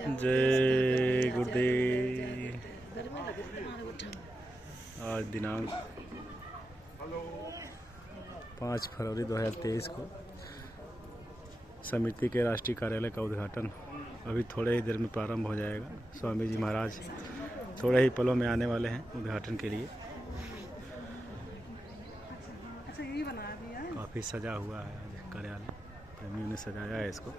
जय गुरुदेव। आज दिनांक 5 फरवरी 2023 को समिति के राष्ट्रीय कार्यालय का उद्घाटन अभी थोड़े ही देर में प्रारंभ हो जाएगा। स्वामी जी महाराज थोड़े ही पलों में आने वाले हैं उद्घाटन के लिए। काफ़ी सजा हुआ है आज कार्यालय, प्रेमियों ने सजाया है इसको।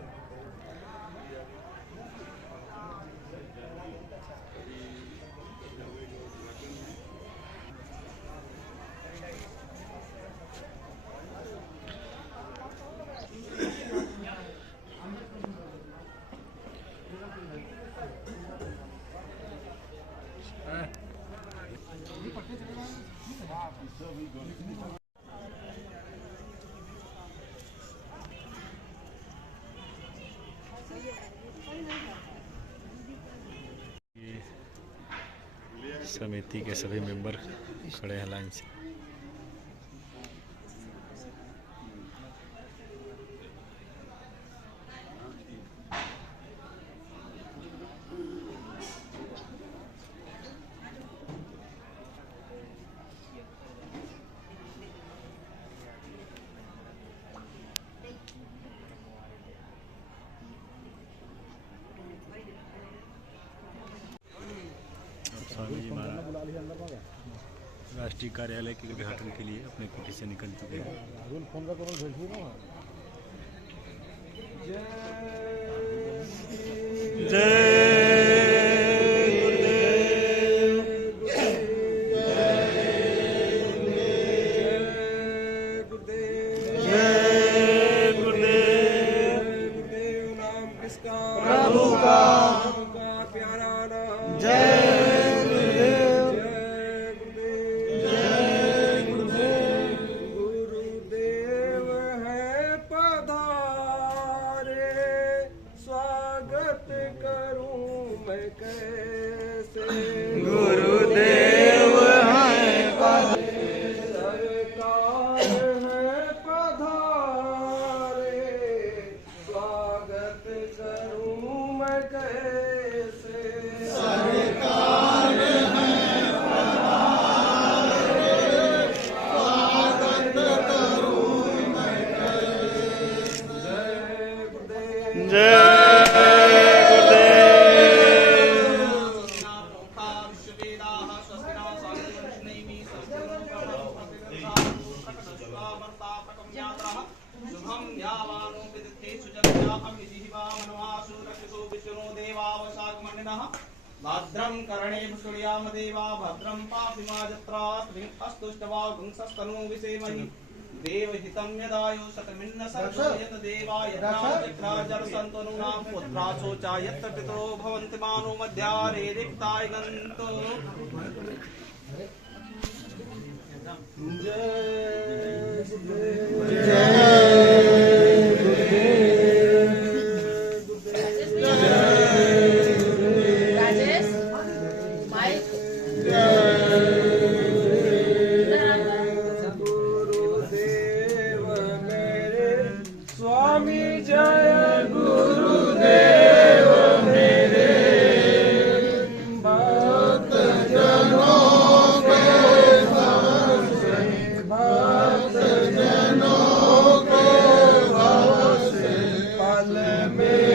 समिति के सभी मेंबर खड़े हैं लाइन से। स्वामी जी महाराज राष्ट्रीय कार्यालय के उद्घाटन के लिए अपने कुटी से निकल चुके हैं। प्रभु का प्यारा नाम। जय गुरुदेव, जय गुरुदेव। गुरुदेव है पधारे, स्वागत करूं मैं कैसे। गुरुदेव है पधारे, सरकार है पधारे, स्वागत करूं मैं कैसे। सरकार है पधारे, स्वागत करूं मैं कैसे। जय गुरुदेव, जय भद्रं कर्णेषु शृणुयाम देवा, भद्रं पापिमाजत्रा अस्तुष्टवा गुंसस्तनु विसेमहि। देवहितं यदायु शतमिन्न सर्वयत देवा यत्राजरसन्तनूनां पुत्रा शोचा यत्र पितरो भवन्ति मानो मध्यारे रिक्ताय गन्तो। जय गुरुदेव, स्वामी जय गुरुदेव मेरे, भक्त जनों के भव से, भक्त जनों के भव से पल में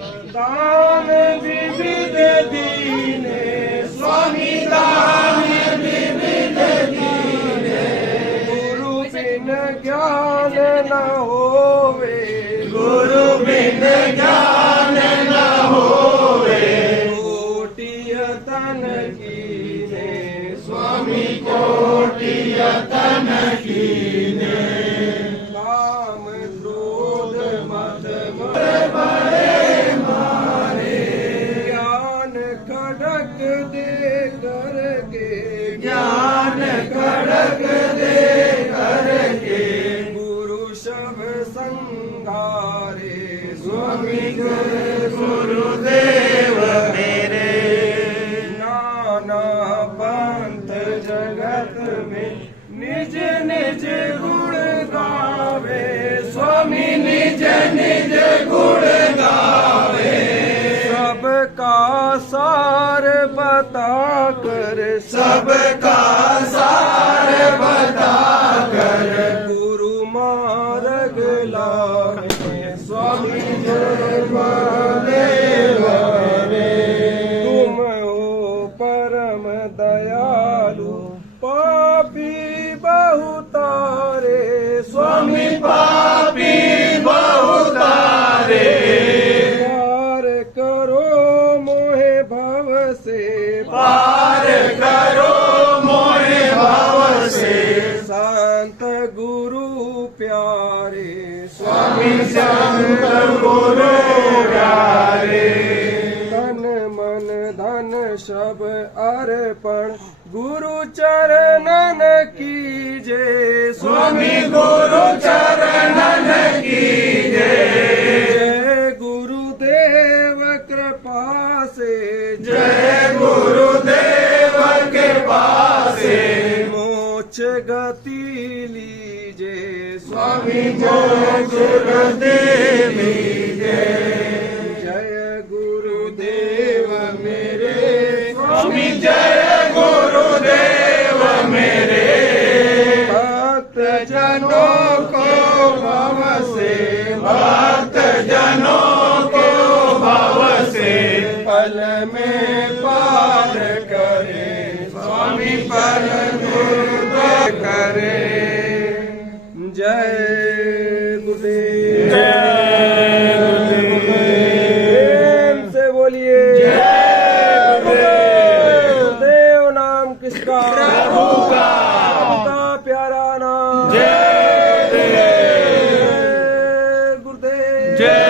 दान विविध दीने स्वामी दान विविध दीने गुरु बिन ज्ञान न होवे गुरु बिन ज्ञान न होवे कोटि यतन कीने स्वामी कोटि यतन कीने काम क्रोध मद बड़े मारे ज्ञान खड़क दे करके ज्ञान खड़क दे करके गुरु शब संगारे स्वामी गुरुदेव मेरे नाना पंथ जगत में निज निज गुण गावे स्वामी निज निज गुण गावे सबका सार बता कर सबका सार बता कर गुरु मार्ग लागे स्वामी गुरुदेव तुम हो परम दयालु पापी बहुतारे स्वामी पापी बहुतारे पार करो मोहे भव से पार करो मोहे भव से संत गुरु प्यारे स्वामी संत गुरु प्यारे तन मन धन सब अर्पण गुरु चरणन कीजे स्वामी गुरु चरणन कीजे जय गुरुदेव कृपा से जय गुरुदेव कृपा से मोक्ष गति लीजे स्वामी मोक्ष गति लीजे जय गुरुदेव मेरे स्वामी जय गुरुदेव मेरे भक्त जनों को भव से भक्त जनों को भव से पल में पार करे स्वामी पल में करे जय गुरुदेव जय गुरुदेव से बोलिए गुरुदेव नाम किसका प्रभु का प्यारा नाम जय गुरुदेव जय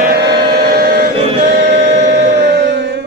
गुरुदेव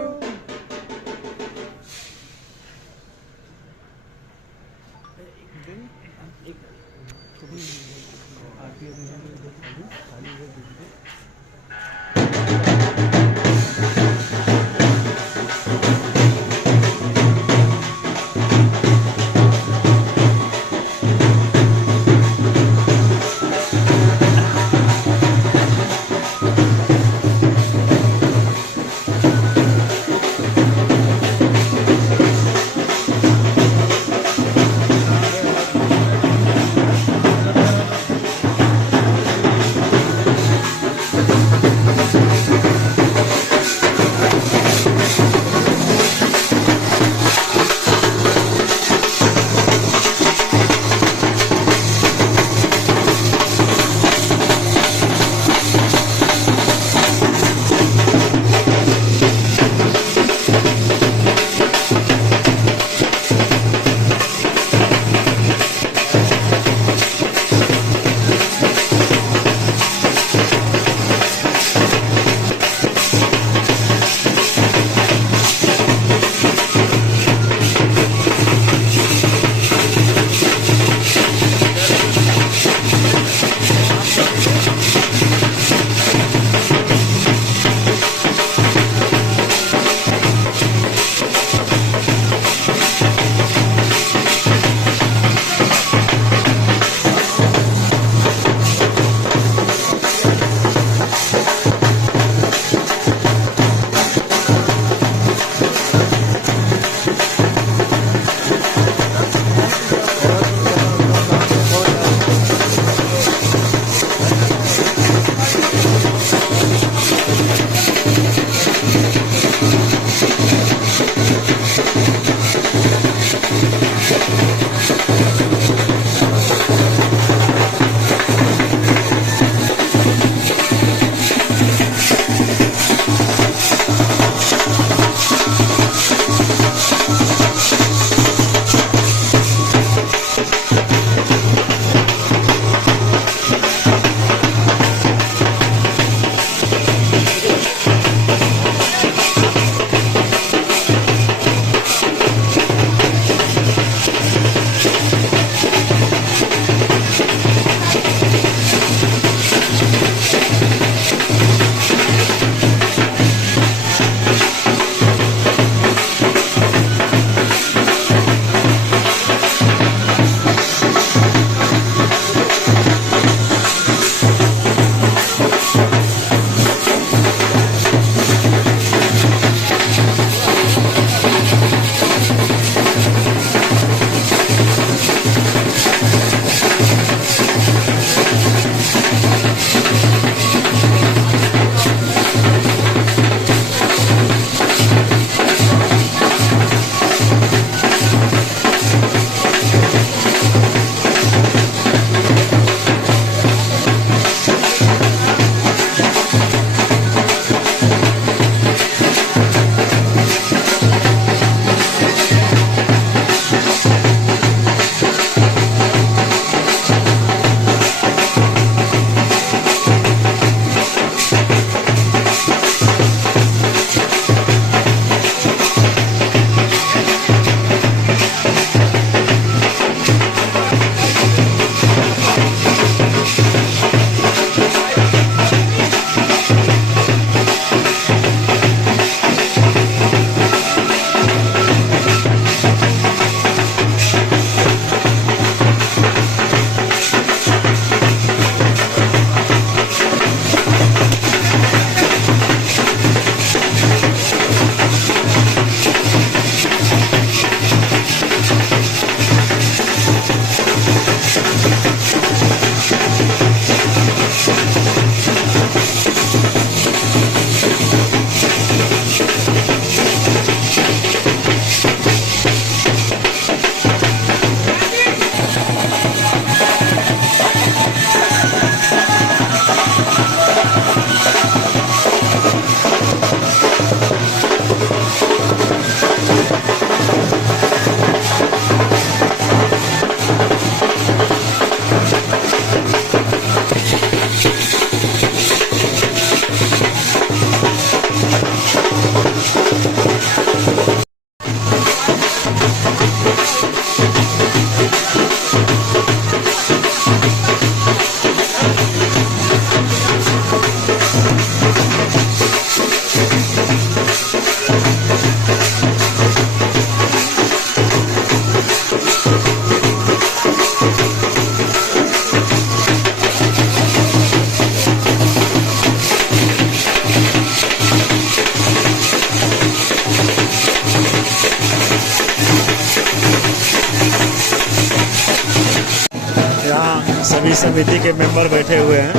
सभी समिति के मेंबर बैठे हुए हैं।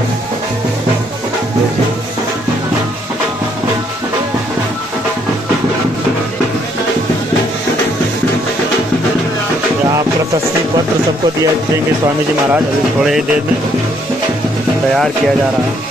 यहाँ प्रशस्ति पत्र सबको देंगे स्वामी जी महाराज। अभी थोड़े ही देर में तैयार किया जा रहा है।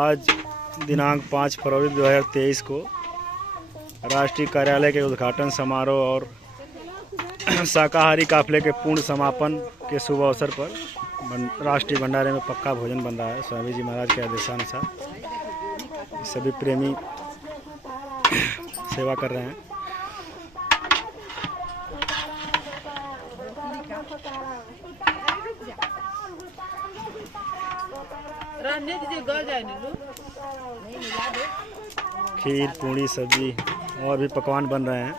आज दिनांक 5 फरवरी 2023 को राष्ट्रीय कार्यालय के उद्घाटन समारोह और शाकाहारी काफले के पूर्ण समापन के शुभ अवसर पर राष्ट्रीय भंडारे में पक्का भोजन बन रहा है। स्वामी जी महाराज के आदेशानुसार सभी प्रेमी सेवा कर रहे हैं। खीर, पूड़ी, सब्जी और भी पकवान बन रहे हैं।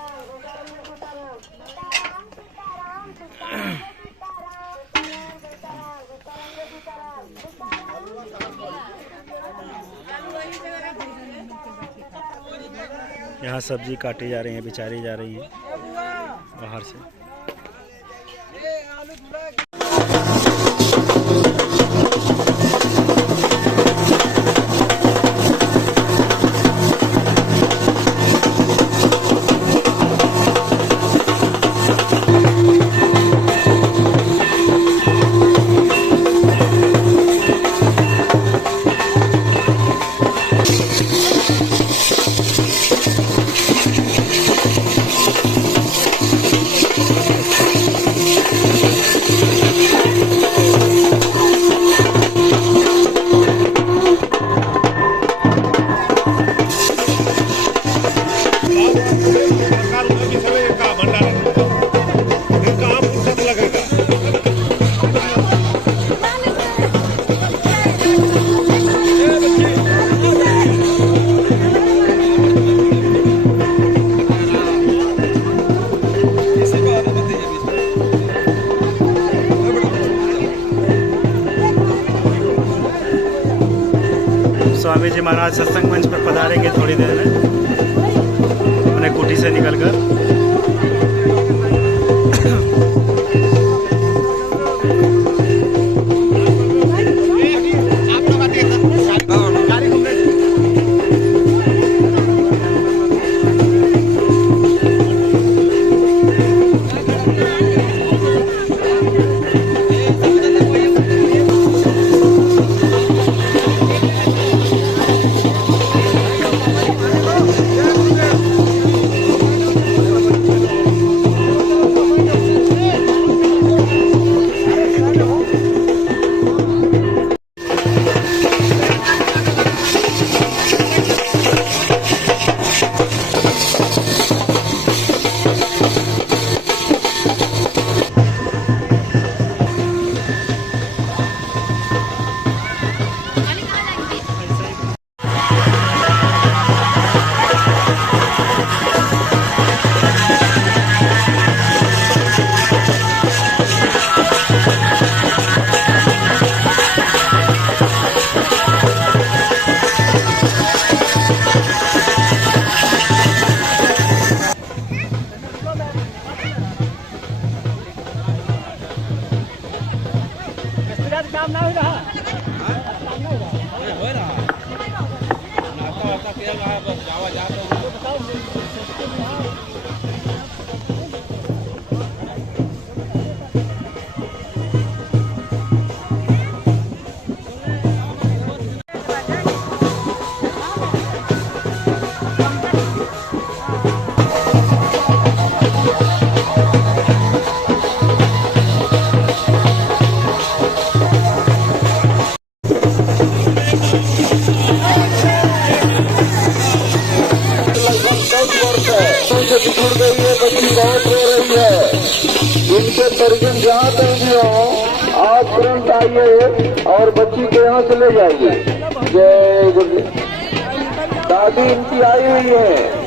यहाँ सब्जी काटी जा रही है, बिचारी जा रही है बाहर से। स्वामी जी महाराज सत्संग मंच पर पधारेंगे थोड़ी देर में अपने कुटी से निकलकर। बहुत वर्ष है उनसे बिछुड़ गई है, बच्ची बहुत रो रही है। इनके परिजन जहाँ कहीं भी हो आप तुरंत आइए और बच्ची के यहाँ से ले जाइए। जय गुरु। दादी इनकी आई हुई है।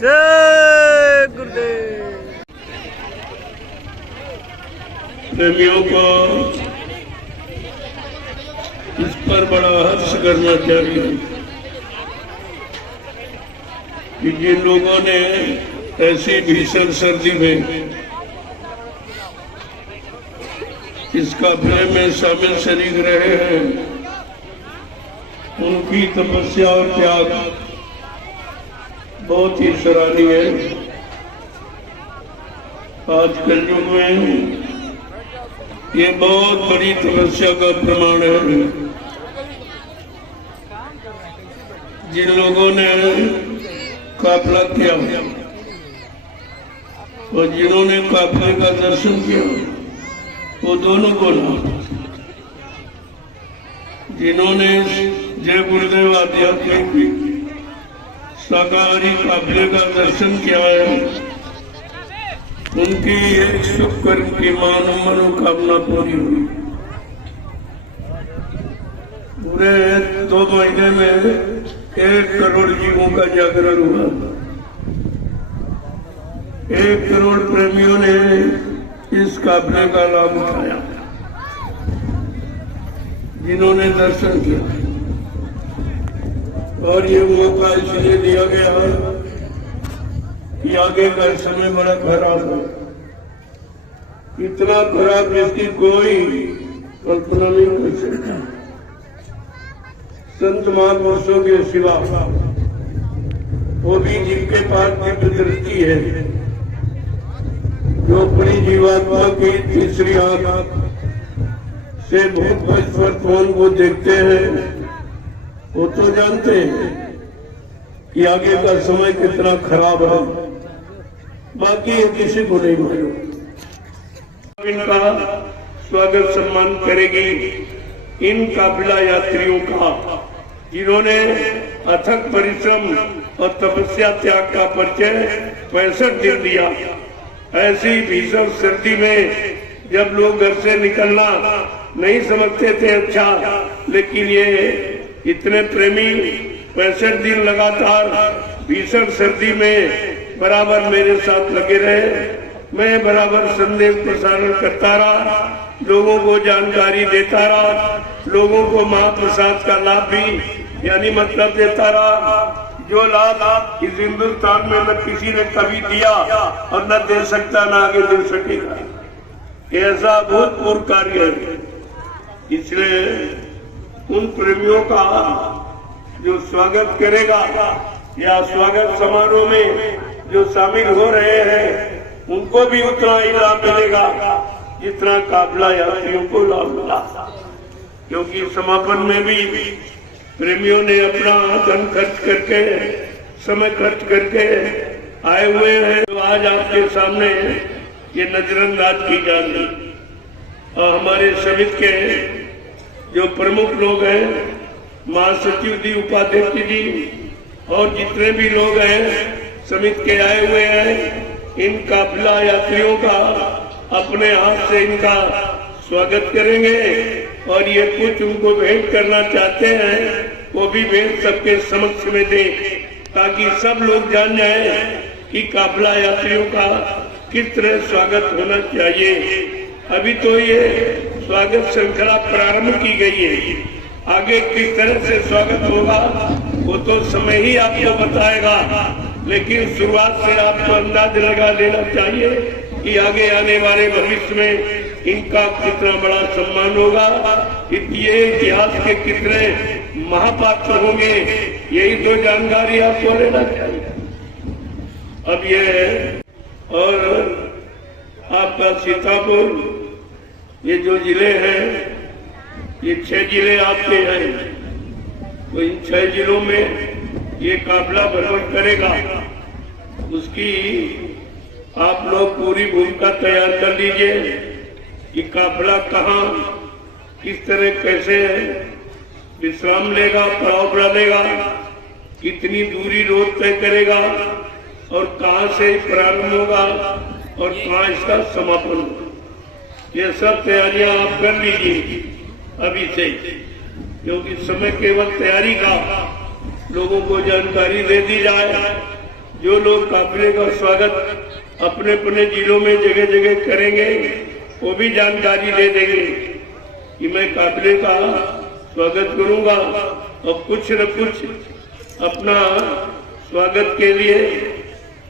जय गुरुदेव। प्रेमियों को इस पर बड़ा हर्ष करना चाहिए कि जिन लोगों ने ऐसी भीषण सर्दी में इस काफिले में शामिल शरीक रहे हैं, उनकी तपस्या और त्याग बहुत ही सराहनीय है। आज कलयुग में ये बहुत बड़ी तपस्या का प्रमाण है। जिन लोगों ने काफिला किया और जिन्होंने काफिले का दर्शन किया वो दोनों को जिन्होंने जय गुरुदेव आध्यात्मिक शाकाहारी काफिले का दर्शन किया है, उनकी एक शुभ कर्म की मनोकामना पूरी हुई। पूरे 2 महीने में 1 करोड़ जीवों का जागरण हुआ। 1 करोड़ प्रेमियों ने इस काफिले का लाभ उठाया, जिन्होंने दर्शन किया। और ये मौका इसलिए दिया गया कि आगे का समय बड़ा खराब है। इतना खराब जिसकी कोई कल्पना नहीं कर सकता। संत महापुरुषों के सिवा वो भी जिनके पास दिव्य दृष्टि है, जो अपनी जीवात्मा की तीसरी आंख से बहुत वर्तमान को देखते हैं, वो तो जानते हैं कि आगे का समय कितना खराब है। बाकी ये किसी को नहीं मालूम। इनका स्वागत सम्मान करेगी इन काफिला यात्रियों का, जिन्होंने अथक परिश्रम और तपस्या त्याग का परिचय 65 दिन दिया। ऐसी भीषण सर्दी में जब लोग घर से निकलना नहीं समझते थे अच्छा, लेकिन ये इतने प्रेमी 65 दिन लगातार भीषण सर्दी में बराबर मेरे साथ लगे रहे। मैं बराबर संदेश प्रसारण करता रहा, लोगों को जानकारी देता रहा, लोगों को महाप्रसाद का लाभ भी यानी मतलब देता रहा, जो लाभ इस हिंदुस्तान में न किसी ने कभी दिया और न दे सकता, न आगे दे सकेगा। ऐसा अभूतपूर्व कार्य है। इसलिए उन प्रेमियों का जो स्वागत करेगा या स्वागत समारोह में जो शामिल हो रहे हैं, उनको भी उतना ही लाभ मिलेगा जितना काफिला यात्रियों को लाभ मिला। क्योंकि समापन में भी प्रेमियों ने अपना धन खर्च करके, समय खर्च करके आए हुए हैं, तो आज आपके सामने ये नजरअंदाज की जाएगी। और हमारे समिति के जो प्रमुख लोग हैं, महासचिव जी, उपाध्यक्ष जी और जितने भी लोग हैं समिति के आए हुए हैं, इन काफिला यात्रियों का अपने हाथ से इनका स्वागत करेंगे। और ये कुछ उनको भेंट करना चाहते हैं, वो भी भेंट सबके समक्ष में दें, ताकि सब लोग जान जाएं कि काफिला यात्रियों का किस तरह स्वागत होना चाहिए। अभी तो ये स्वागत श्रृंखला प्रारंभ की गई है, आगे किस तरह से स्वागत होगा वो तो समय ही आपको बताएगा, लेकिन शुरुआत से आपको अंदाज लगा लेना चाहिए कि आगे आने वाले भविष्य में इनका कितना बड़ा सम्मान होगा, ये इतिहास के कितने महापात्र होंगे, यही तो जानकारी आपको लेना चाहिए। अब ये और आपका सीतापुर, ये जो जिले हैं ये 6 जिले आपके हैं, तो इन 6 जिलों में ये काफिला भ्रमण करेगा, उसकी आप लोग पूरी भूमिका तैयार कर लीजिए कि काफिला कहाँ किस तरह कैसे विश्राम लेगा, पड़ाव डालेगा, कितनी दूरी रोड तय करेगा और कहाँ से प्रारंभ होगा और कहाँ इसका समापन होगा। ये सब तैयारियां आप कर लीजिए अभी से, क्योंकि समय केवल तैयारी का, लोगों को जानकारी दे दी जाए। जो लोग काफिले का स्वागत अपने अपने जिलों में जगह जगह करेंगे वो भी जानकारी दे देंगे कि मैं काफिले का स्वागत करूंगा और कुछ न कुछ अपना स्वागत के लिए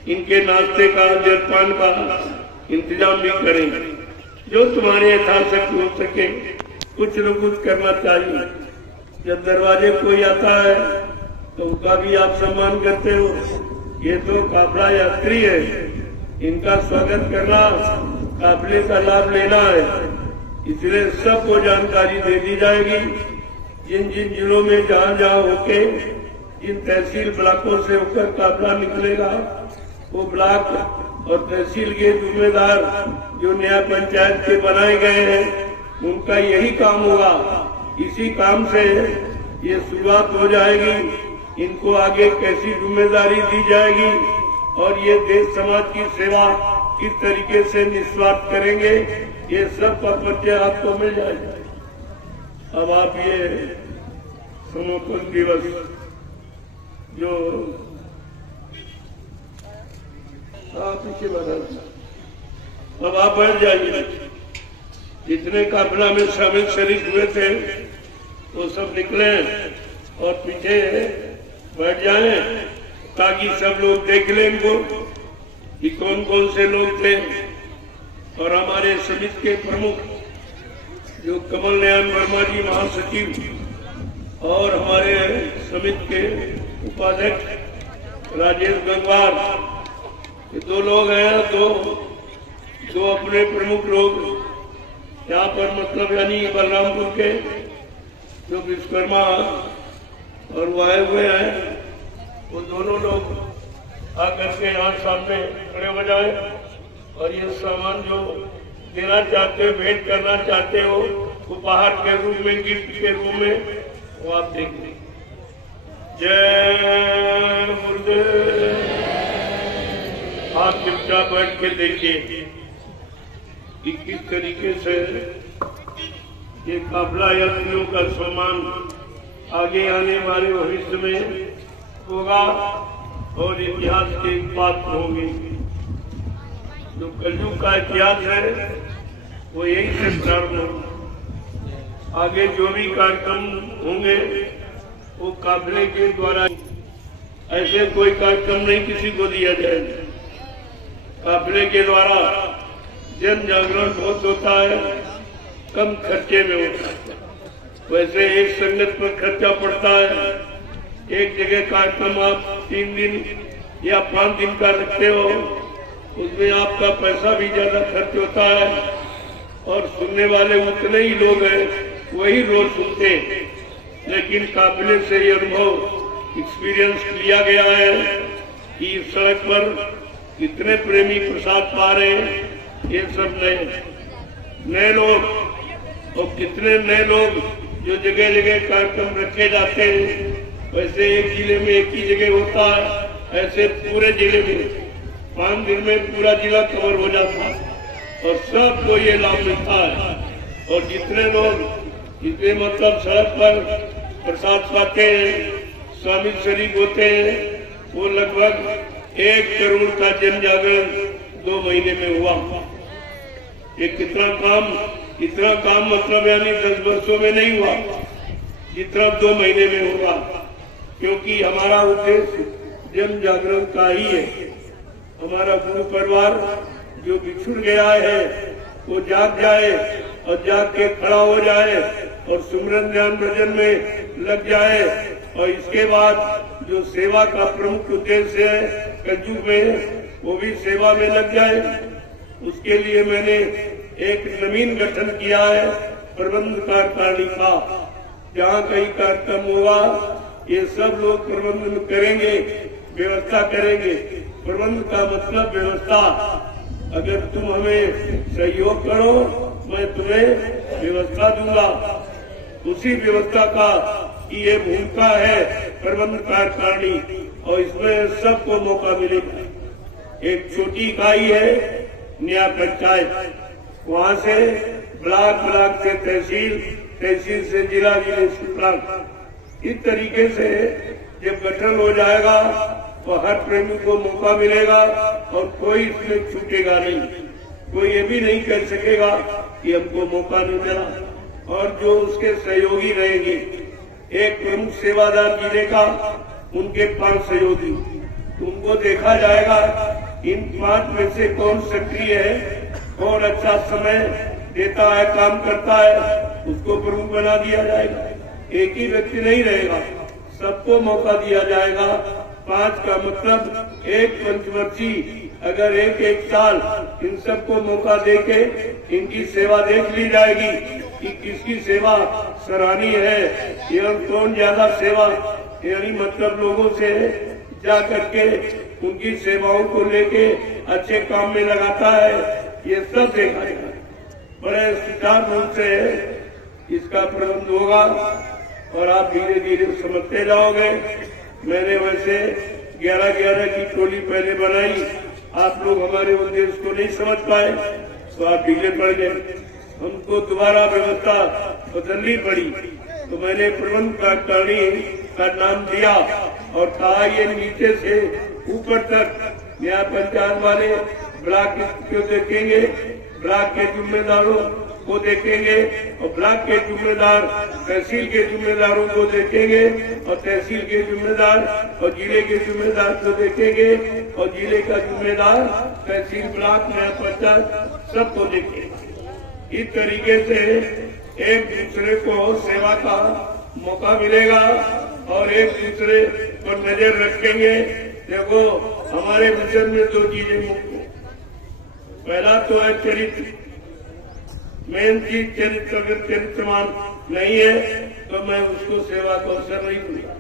इनके नाश्ते का, जलपान का इंतजाम भी करेंगे। जो तुम्हारे यथाशक्ति हो सके कुछ न कुछ करना चाहिए। जब दरवाजे कोई आता है तो उनका भी आप सम्मान करते हो। ये तो काफिला यात्री है, इनका स्वागत करना, काफिले का लाभ लेना है, इसलिए सबको जानकारी दे दी जाएगी। जिन जिन जिलों में जहाँ जहाँ होके जिन तहसील ब्लॉकों से होकर काफिला निकलेगा, वो ब्लॉक और तहसील के जिम्मेदार जो नया पंचायत के बनाए गए हैं, उनका यही काम होगा। इसी काम से ये शुरुआत हो जाएगी। इनको आगे कैसी जिम्मेदारी दी जाएगी और ये देश समाज की सेवा किस तरीके से निस्वार्थ करेंगे, ये सब का परिचय आपको मिल जाएगा। अब आप ये समापन दिवस जो पीछे बदल, अब आप बढ़ जाइए। जितने काफिला में शामिल शरीक हुए थे वो सब निकले और पीछे बैठ जाएं, ताकि सब लोग देख लें इनको कि कौन कौन से लोग थे। और हमारे समिति के प्रमुख जो कमल नयन वर्मा जी महासचिव और हमारे समिति के उपाध्यक्ष राजेश गंगवार, ये 2 लोग हैं। दो अपने प्रमुख लोग यहाँ पर, मतलब यानी बलरामपुर के जो विश्वकर्मा और वो आए हुए हैं, वो दोनों लोग आकर के यहाँ सामने खड़े हो जाए और ये सामान जो देना चाहते हो, भेंट करना चाहते हो, उपहार के रूप में, गिफ्ट के रूप में, वो आप देख लें। जय गुरुदेव। आप चुपचाप बैठ के देखिए कि किस तरीके से ये काफिला यात्रियों का सम्मान आगे आने वाले भविष्य में होगा और इतिहास के पात्र होंगे। जो कलयुग का इतिहास है वो यही से प्रारंभ होगा। आगे जो भी कार्यक्रम होंगे वो काफिले के द्वारा, ऐसे कोई कार्यक्रम नहीं किसी को दिया जाएगा। काफिले के द्वारा जन जागरण बहुत होता है, कम खर्चे में होता है। वैसे एक संगत पर खर्चा पड़ता है। एक जगह कार्यक्रम आप 3 दिन या 5 दिन का रखते हो, उसमें आपका पैसा भी ज्यादा खर्च होता है और सुनने वाले उतने ही लोग हैं, वही रोज सुनते हैं। लेकिन काफिले से ये अनुभव, एक्सपीरियंस लिया गया है कि इस सड़क पर कितने प्रेमी प्रसाद पा रहे हैं। ये सब नए लोग और कितने नए लोग जो जगह जगह कार्यक्रम रखे जाते हैं। वैसे एक जिले में एक ही जगह होता है, ऐसे पूरे जिले में 5 दिन में पूरा जिला कवर हो जाता है और सबको ये लाभ मिलता है। और जितने लोग जितने मतलब सड़क पर प्रसाद पाते हैं, शामिल शरीक होते हैं, वो लगभग 1 करोड़ का जन जागरण 2 महीने में हुआ। ये इतना काम मतलब यानी 10 वर्षों में नहीं हुआ, जितना 2 महीने में हुआ, क्योंकि हमारा उद्देश्य जन जागरण का ही है। हमारा गुरु परिवार जो बिछुड़ गया है वो जाग जाए और जाग के खड़ा हो जाए और सुमरन ध्यान भजन में लग जाए, और इसके बाद जो सेवा का प्रमुख उद्देश्य है कलयुग में वो भी सेवा में लग जाए। उसके लिए मैंने एक नवीन गठन किया है प्रबंध कार्यकारिणी का। जहाँ कहीं कार्यक्रम होगा ये सब लोग प्रबंधन करेंगे, व्यवस्था करेंगे। प्रबंध का मतलब व्यवस्था। अगर तुम हमें सहयोग करो मैं तुम्हें व्यवस्था दूंगा। उसी व्यवस्था का ये भूमिका है प्रबंध कार्यकारिणी, और इसमें सबको मौका मिलेगा। एक छोटी इकाई है न्याय पंचायत, वहाँ से ब्लॉक से तहसील से जिला से ब्लॉक। इस तरीके से जब गठन हो जाएगा तो हर प्रेमी को मौका मिलेगा और कोई इसमें छूटेगा नहीं। कोई ये भी नहीं कह सकेगा कि हमको मौका नहीं मिला। और जो उसके सहयोगी रहेंगे, एक प्रमुख सेवादार जिले का, उनके 5 सहयोगी, उनको देखा जाएगा इन 5 में से कौन सक्रिय है, कौन अच्छा समय देता है, काम करता है, उसको प्रमुख बना दिया जाएगा। एक ही व्यक्ति नहीं रहेगा, सबको मौका दिया जाएगा। 5 का मतलब 1 पंचवर्षी। अगर एक साल इन सबको मौका देके इनकी सेवा देख ली जाएगी कि किसकी सेवा सराहनीय है एवं कौन ज्यादा सेवा यानी मतलब लोगों से जा करके उनकी सेवाओं को लेके अच्छे काम में लगाता है, ये सब देखा जाएगा। बड़े सुचारू रूप से इसका प्रबंध होगा और आप धीरे धीरे समझते जाओगे। मैंने वैसे 11-11 की टोली पहले बनाई, आप लोग हमारे उद्देश्य को नहीं समझ पाए तो आप ढीले पड़ गए। हमको दोबारा व्यवस्था बदलनी पड़ी, तो मैंने प्रबंध कार्यकारिणी का नाम दिया और कहा ये नीचे से ऊपर तक न्याय पंचायत वाले ब्लॉक को देखेंगे, ब्लॉक के जिम्मेदारों को देखेंगे और ब्लॉक के जिम्मेदार तहसील के जिम्मेदारों को देखेंगे और तहसील के जिम्मेदार और जिले के जिम्मेदार को देखेंगे और जिले का जिम्मेदार तहसील ब्लॉक न्याय पंचायत सबको देखेंगे। इस तरीके से एक दूसरे को सेवा का मौका मिलेगा और एक दूसरे पर नजर रखेंगे। देखो हमारे मिशन में 2 चीजें मुख्य हैं। पहला तो है चरित्र, मेन चीज चरित्र। अगर चरित्रवान नहीं है तो मैं उसको सेवा का अवसर नहीं दूंगा।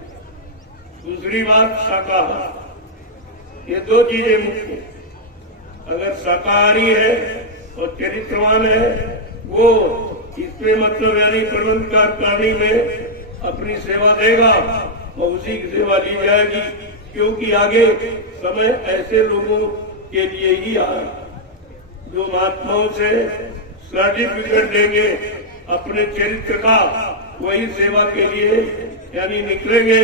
दूसरी बात शाकाहार, ये 2 चीजें मुख्य हैं। अगर शाकाहारी है और चरित्रवान है वो इसमें मतलब यानी प्रबंध कार्यकारिणी में अपनी सेवा देगा और उसी की सेवा ली जाएगी, क्योंकि आगे समय ऐसे लोगों के लिए ही आएगा जो महात्माओं से सर्टिफिकेट लेंगे अपने चरित्र का, वही सेवा के लिए यानी निकलेंगे,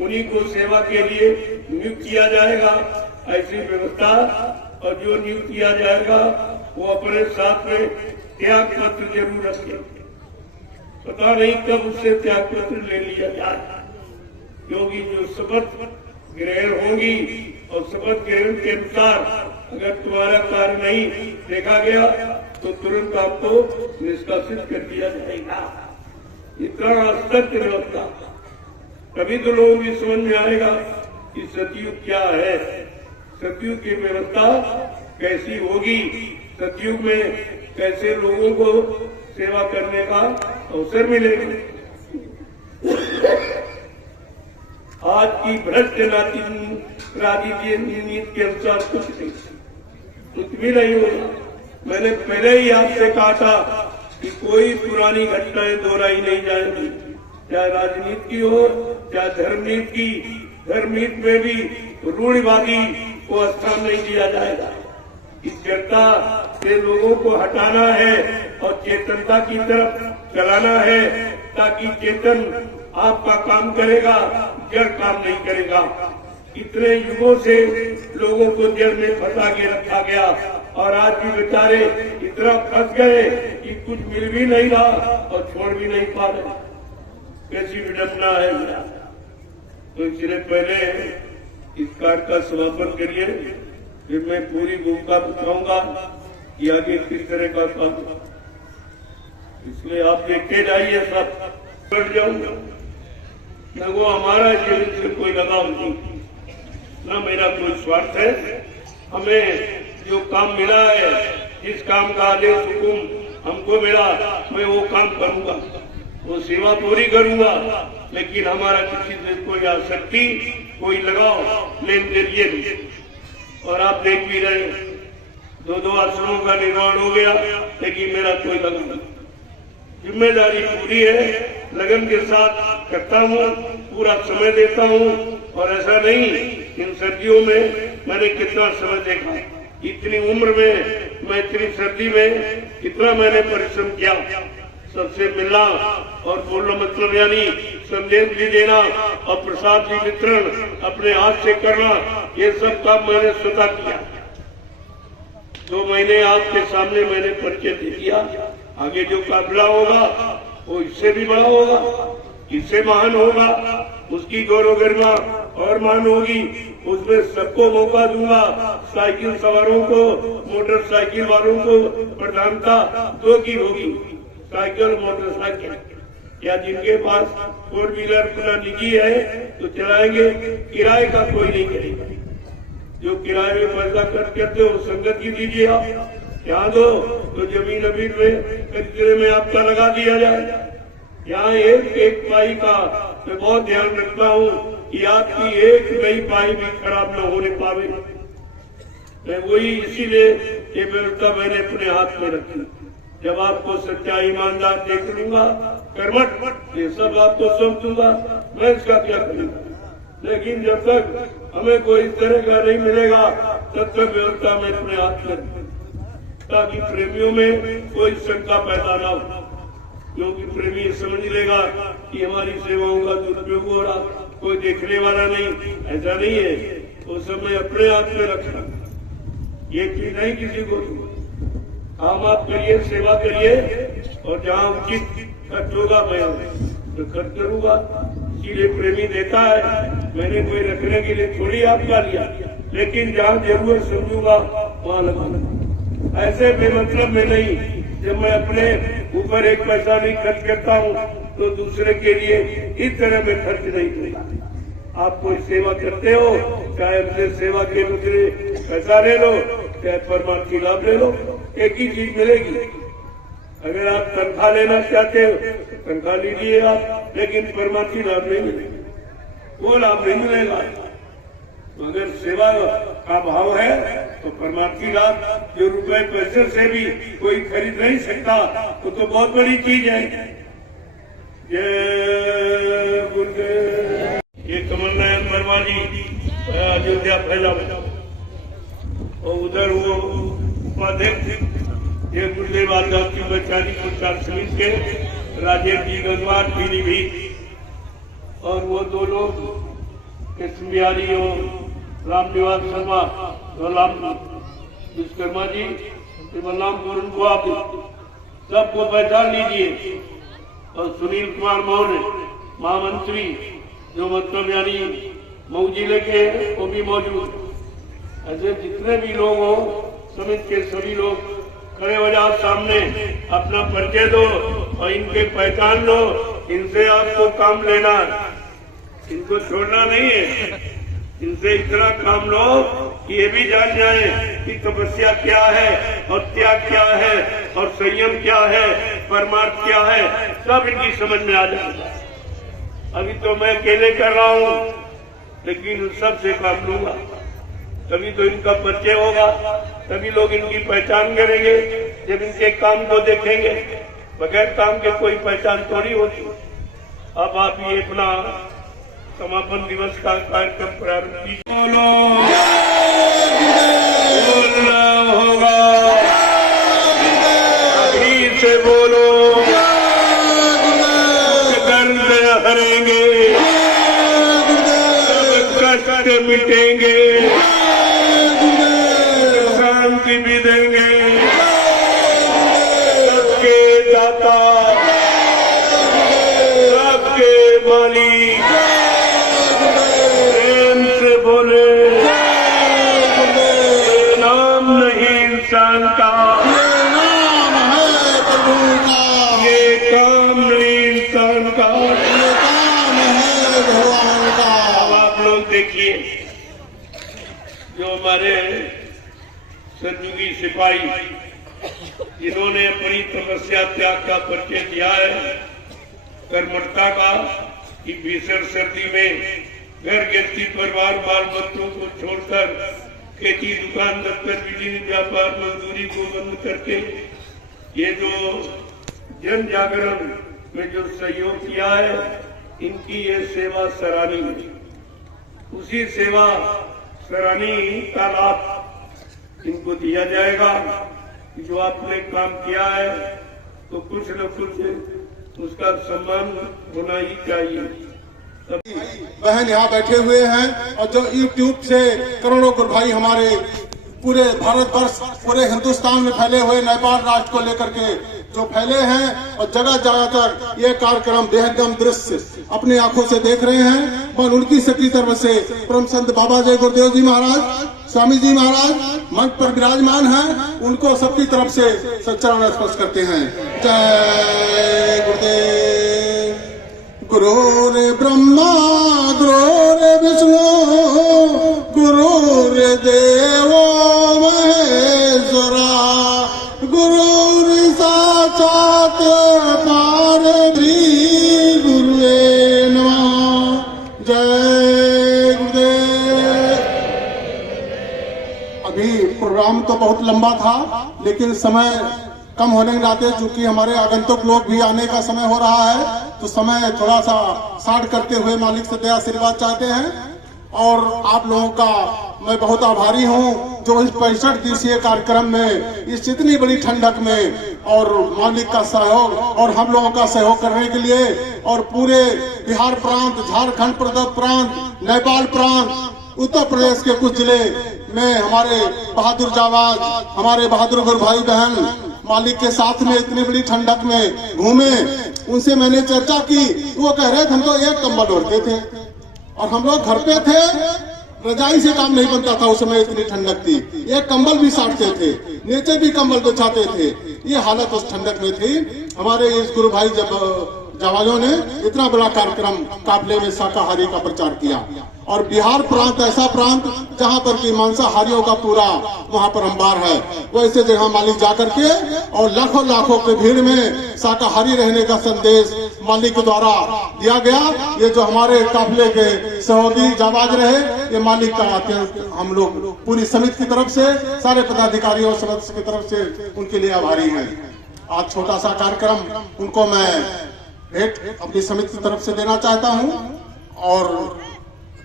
उन्हीं को सेवा के लिए नियुक्त किया जाएगा। ऐसी व्यवस्था, और जो नियुक्त किया जाएगा वो अपने साथ में त्याग पत्र जरूर रखें। पता नहीं कब उससे त्याग पत्र ले लिया जाए, क्योंकि जो शपथ ग्रहण होगी और शपथ ग्रहण के अनुसार अगर तुम्हारा कार्य नहीं देखा गया तो तुरंत आपको निष्कासित कर दिया जाएगा। इतना सत्य व्यवस्था, तभी तो लोगों की समझ में आएगा कि सतयुग क्या है, सतयुग की व्यवस्था कैसी होगी, सतयुग में कैसे लोगों को सेवा करने का अवसर मिलेगा। आज की भ्रष्ट राजनीति के अनुसार कुछ भी नहीं होगा। मैंने पहले ही आपसे कहा था कि कोई पुरानी घटनाएं दोहराई नहीं जाएंगी, चाहे राजनीति की हो चाहे धर्मनीति की। धर्मनीति में भी रूढ़िवादी को स्थान नहीं दिया जाएगा। इस जनता से लोगों को हटाना है और चेतनता की तरफ चलाना है, ताकि चेतन आपका काम करेगा, जड़ काम नहीं करेगा। इतने युगों से लोगों को जेल में फंसा के रखा गया और आज भी बेचारे इतना फंस गए कि कुछ मिल भी नहीं रहा और छोड़ भी नहीं पा रहे। कैसी विडंबना है। तो इसलिए पहले इस कार्य का समापन करिए, फिर मैं पूरी भूमिका बताऊंगा कि आगे किस तरह का काम। इसलिए आप देखते जाइए, सब बढ़ जाऊंगा न वो हमारा जीवन से कोई लगाव नहीं, न मेरा कोई स्वार्थ है। हमें जो काम मिला है, जिस काम का आदेश हुकुम हमको मिला, मैं वो काम करूंगा, वो सेवा पूरी करूंगा, लेकिन हमारा किसी से कोई आसक्ति, कोई लगाव लेन देन ये नहीं। और आप देख भी रहे, दो आश्रमों का निर्माण हो गया, लेकिन मेरा कोई लगाव नहीं। जिम्मेदारी पूरी है, लगन के साथ करता हूँ, पूरा समय देता हूँ। और ऐसा नहीं, इन सर्दियों में मैंने कितना समय देखा, इतनी उम्र में मैं इतनी सर्दी में कितना मैंने परिश्रम किया। सबसे मिलना और बोलना मतलब यानी संदेश भी देना और प्रसाद भी वितरण अपने हाथ से करना, ये सब काम मैंने स्वतः किया। 2 महीने आपके सामने मैंने परिचय दे दिया। आगे जो काफिला होगा वो इससे भी बड़ा होगा, इससे महान होगा, उसकी गौरव गरिमा और मान होगी। उसमें सबको मौका दूंगा। साइकिल सवारों को, मोटरसाइकिल वालों को प्रधानता 2 की होगी, साइकिल मोटरसाइकिल। या जिनके पास 4 व्हीलर अपना निजी है तो चलाएंगे, किराए का कोई नहीं करेगा। जो किराए में पैसा खर्च करते हो संगत की दीजिए। आप यहाँ दो तो जमीन अभी खरीदने में आपका लगा दिया जाए। यहाँ एक पाई का मैं बहुत ध्यान रखता हूँ कि आपकी एक नई पाई भी खराब न होने पावे। मैं वही इसीलिए ये व्यवस्था मैंने अपने हाथ में रखी। जब आपको सच्चा ईमानदार देख लूंगा, कर्मठ, ये सब आपको सौंप दूंगा, मैं इसका क्या करूंगा। लेकिन जब तक हमें कोई इस तरह का नहीं मिलेगा, तब तक व्यवस्था में अपने हाथ में, ताकि प्रेमियों में कोई शंका पैदा ना हो। क्योंकि प्रेमी समझ लेगा कि हमारी सेवाओं का दुरुपयोग हो रहा, कोई देखने वाला नहीं, ऐसा नहीं है। वो सब मैं अपने हाथ में रखना, ये चीज नहीं किसी को। काम आप करिए, सेवा करिए, और जहाँ उचित खर्च होगा मैं तो खर्च करूंगा। इसीलिए प्रेमी देता है, मैंने कोई रखने के लिए थोड़ी आपका लिया, लेकिन जहाँ जरूरत समझूंगा वहाँ लगाना। ऐसे बेमतलब में नहीं। जब मैं अपने ऊपर एक पैसा नहीं खर्च करता हूँ तो दूसरे के लिए इस तरह में खर्च नहीं करता। आप कोई सेवा करते हो, चाहे हमसे सेवा के बदले पैसा ले लो, चाहे परमार्थी लाभ ले लो, एक ही चीज मिलेगी। अगर आप तनख्वाह लेना चाहते हो तो तनख्वाह लीजिए आप, लेकिन परमार्थी लाभ नहीं मिलेगा, वो लाभ नहीं मिलेगा। अगर सेवा का भाव है तो परमार्थी लाभ जो रुपए पैसे से भी कोई खरीद नहीं सकता, वो तो बहुत बड़ी चीज है। जय गुरुदेव। ये कमल नयन वर्मा जी अयोध्या फैला, और उधर वो उपाध्यक्ष ये गुरुदेव आजादी बचानी प्रचार समिति के राजेश जी गंगवार पीलीभीत, और वो 2 लोग कृष्ण बिहारी और रामनिवास शर्मा, राम विश्वकर्मा जी, बलराम गुरु को आप सबको पहचान लीजिए। और सुनील कुमार मौर्य महामंत्री, जो मतलब यानी मऊ जिले के, वो भी मौजूद। ऐसे जितने भी लोग हो, समिति के सभी लोग खड़े हो जाओ सामने, अपना परिचय दो और इनके पहचान लो। इनसे आपको काम लेना, इनको छोड़ना नहीं है। इनसे इतना काम लो कि ये भी जान जाए कि तपस्या क्या है और त्याग क्या है और संयम क्या है, परमार्थ क्या है, सब इनकी समझ में आ जाएगा। अभी तो मैं अकेले कर रहा हूँ, लेकिन सबसे काम लूंगा, तभी तो इनका परिचय होगा, तभी लोग इनकी पहचान करेंगे। जब इनके काम को देखेंगे, बगैर काम के कोई पहचान थोड़ी होती। अब आप ये अपना समापन दिवस का कार्यक्रम प्रारंभ कीजिए। बोलना होगा, अभी से बोलो, दर्द हरेंगे, सब कष्ट मिटेंगे, शांति भी देंगे। सबके दाता, सबके मालिक, प्रेम से बोले नाम नहीं इंसान का, ये काम नहीं इंसान का। अब आप लोग देखिए, जो हमारे संयुगी सिपाही जिन्होंने अपनी तपस्या त्याग का परिचय दिया है, कर्मठता का, कि भीषण सर्दी में घर गृहस्थी परिवार बाल बच्चों को छोड़कर खेती दुकान दफ्तर बिजली व्यापार मजदूरी को बंद करके ये जो जन जागरण में जो सहयोग किया है, इनकी ये सेवा सराहनीय है। उसी सेवा सराहनीय का लाभ इनको दिया जाएगा। जो आपने काम किया है तो कुछ न कुछ उसका सम्मान होना ही चाहिए। बहन यहाँ बैठे हुए हैं और जो यूट्यूब से करोड़ों गुरु भाई हमारे पूरे भारतवर्ष, पूरे हिंदुस्तान में फैले हुए नेपाल राष्ट्र को लेकर के जो फैले हैं और जगह जगह कर ये कार्यक्रम बेहदम दृश्य अपनी आंखों से देख रहे हैं। और उनकी सबकी तरफ से परम संत बाबा जय गुरुदेव जी महाराज, स्वामी जी महाराज मंच पर विराजमान हैं, उनको सबकी तरफ से सच्चरण स्पर्श करते हैं। जय गुरुदेव। गुरुर् ब्रह्मा गुरुर् विष्णु गुरुर् देवो महेश्वरा गुरुर् साक्षात् परब्रह्म गुरुवे नमः। जय गुरुदेव। अभी प्रोग्राम तो बहुत लंबा था, लेकिन समय कम होने के नाते चूंकि हमारे आगंतुक लोग भी आने का समय हो रहा है, तो समय थोड़ा सा शार्ट करते हुए मालिक से दया आशीर्वाद चाहते हैं। और आप लोगों का मैं बहुत आभारी हूं जो इस 65 दिवसीय कार्यक्रम में इस इतनी बड़ी ठंडक में और मालिक का सहयोग और हम लोगों का सहयोग करने के लिए, और पूरे बिहार प्रांत, झारखंड प्रांत, नेपाल प्रांत, उत्तर प्रदेश के कुछ जिले में हमारे बहादुर जाबाज, हमारे बहादुर गुरु भाई बहन मालिक के साथ में इतनी बड़ी ठंडक में घूमे। उनसे मैंने चर्चा की, वो कह रहे थे हम तो एक कंबल ओढ़ते थे और हम लोग घर पे थे, रजाई से काम नहीं बनता था, उस समय इतनी ठंडक थी, एक कंबल भी साटते थे, नीचे भी कंबल बिछाते थे। ये हालत उस ठंडक में थी। हमारे इस गुरु भाई जाबाजों ने इतना बड़ा कार्यक्रम काफले में शाकाहारी का प्रचार किया। और बिहार प्रांत ऐसा प्रांत जहां पर की मांसाहारियों का पूरा वहां पर अंबार है, वैसे जगह मालिक जाकर के और लाखों लाखों के भीड़ में शाकाहारी रहने का संदेश मालिक के द्वारा दिया गया। ये जो हमारे काफिले के सहयोगी जाबाज रहे, ये मालिक का हम लोग पूरी समिति की तरफ से, सारे पदाधिकारियों और सदस्य की तरफ से उनके लिए आभारी हैं। आज छोटा सा कार्यक्रम उनको मैं भेंट अपनी समिति की तरफ से देना चाहता हूं। और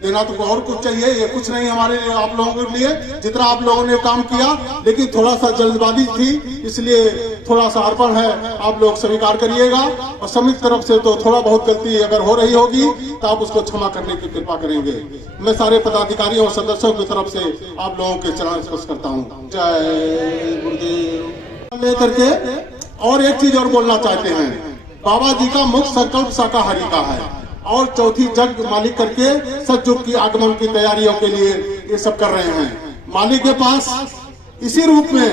देना तो और कुछ चाहिए, ये कुछ नहीं हमारे लिए, आप लोगों के लिए जितना आप लोगों ने काम किया, लेकिन थोड़ा सा जल्दबाजी थी, इसलिए थोड़ा सा अर्पण है, आप लोग स्वीकार करिएगा। और समिति तरफ से तो थोड़ा बहुत गलती अगर हो रही होगी तो आप उसको क्षमा करने की कृपा करेंगे। मैं सारे पदाधिकारियों और सदस्यों की तरफ से आप लोगों के चरण स्पर्श करता हूँ। जय गुरुदेव। लेकर के और एक चीज और बोलना चाहते हैं, बाबा जी का मुख्य संकल्प शाकाहारी का है और चौथी जग मालिक करके सतयुग की आगमन की तैयारियों के लिए ये सब कर रहे हैं। मालिक के पास इसी रूप में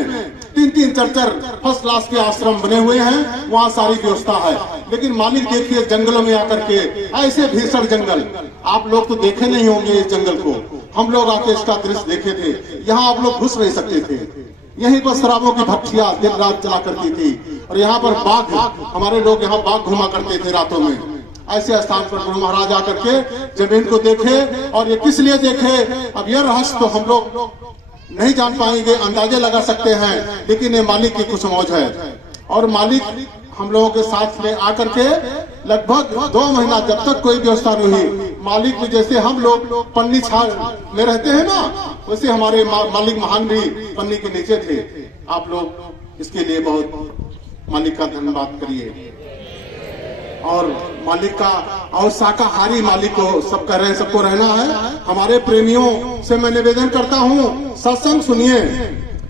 3-3 4-4 फर्स्ट क्लास के आश्रम बने हुए हैं, वहाँ सारी व्यवस्था है। लेकिन मालिक देखिए जंगलों में आकर के, ऐसे भीषण जंगल, आप लोग तो देखे नहीं होंगे इस जंगल को, हम लोग आके इसका दृश्य देखे थे। यहाँ आप लोग घुस नहीं सकते थे, यहीं पर शराबों की भट्टियां दिन रात चला करती थी। और यहाँ पर बाघ, हमारे लोग यहाँ बाघ घुमा करते थे रातों में। ऐसे स्थान पर गुरु महाराज आकर के जमीन को देखे, और ये किस लिए देखे, अब यह रहस्य तो हम लोग नहीं जान पाएंगे, अंदाजे लगा सकते हैं, लेकिन ये मालिक की कुछ मौज है। और मालिक हम लोगों के साथ में आकर के लगभग 2 महीना, जब तक कोई व्यवस्था नहीं, मालिक में जैसे हम लोग पन्नी छाल में रहते हैं ना, वैसे हमारे मालिक महान भी पन्नी के नीचे थे। आप लोग इसके लिए बहुत मालिक का धन्यवाद करिए। और मालिक का और शाकाहारी मालिक को सब कह रहे हैं, सबको रहना है। हमारे प्रेमियों से मैं निवेदन करता हूँ, सत्संग सुनिए,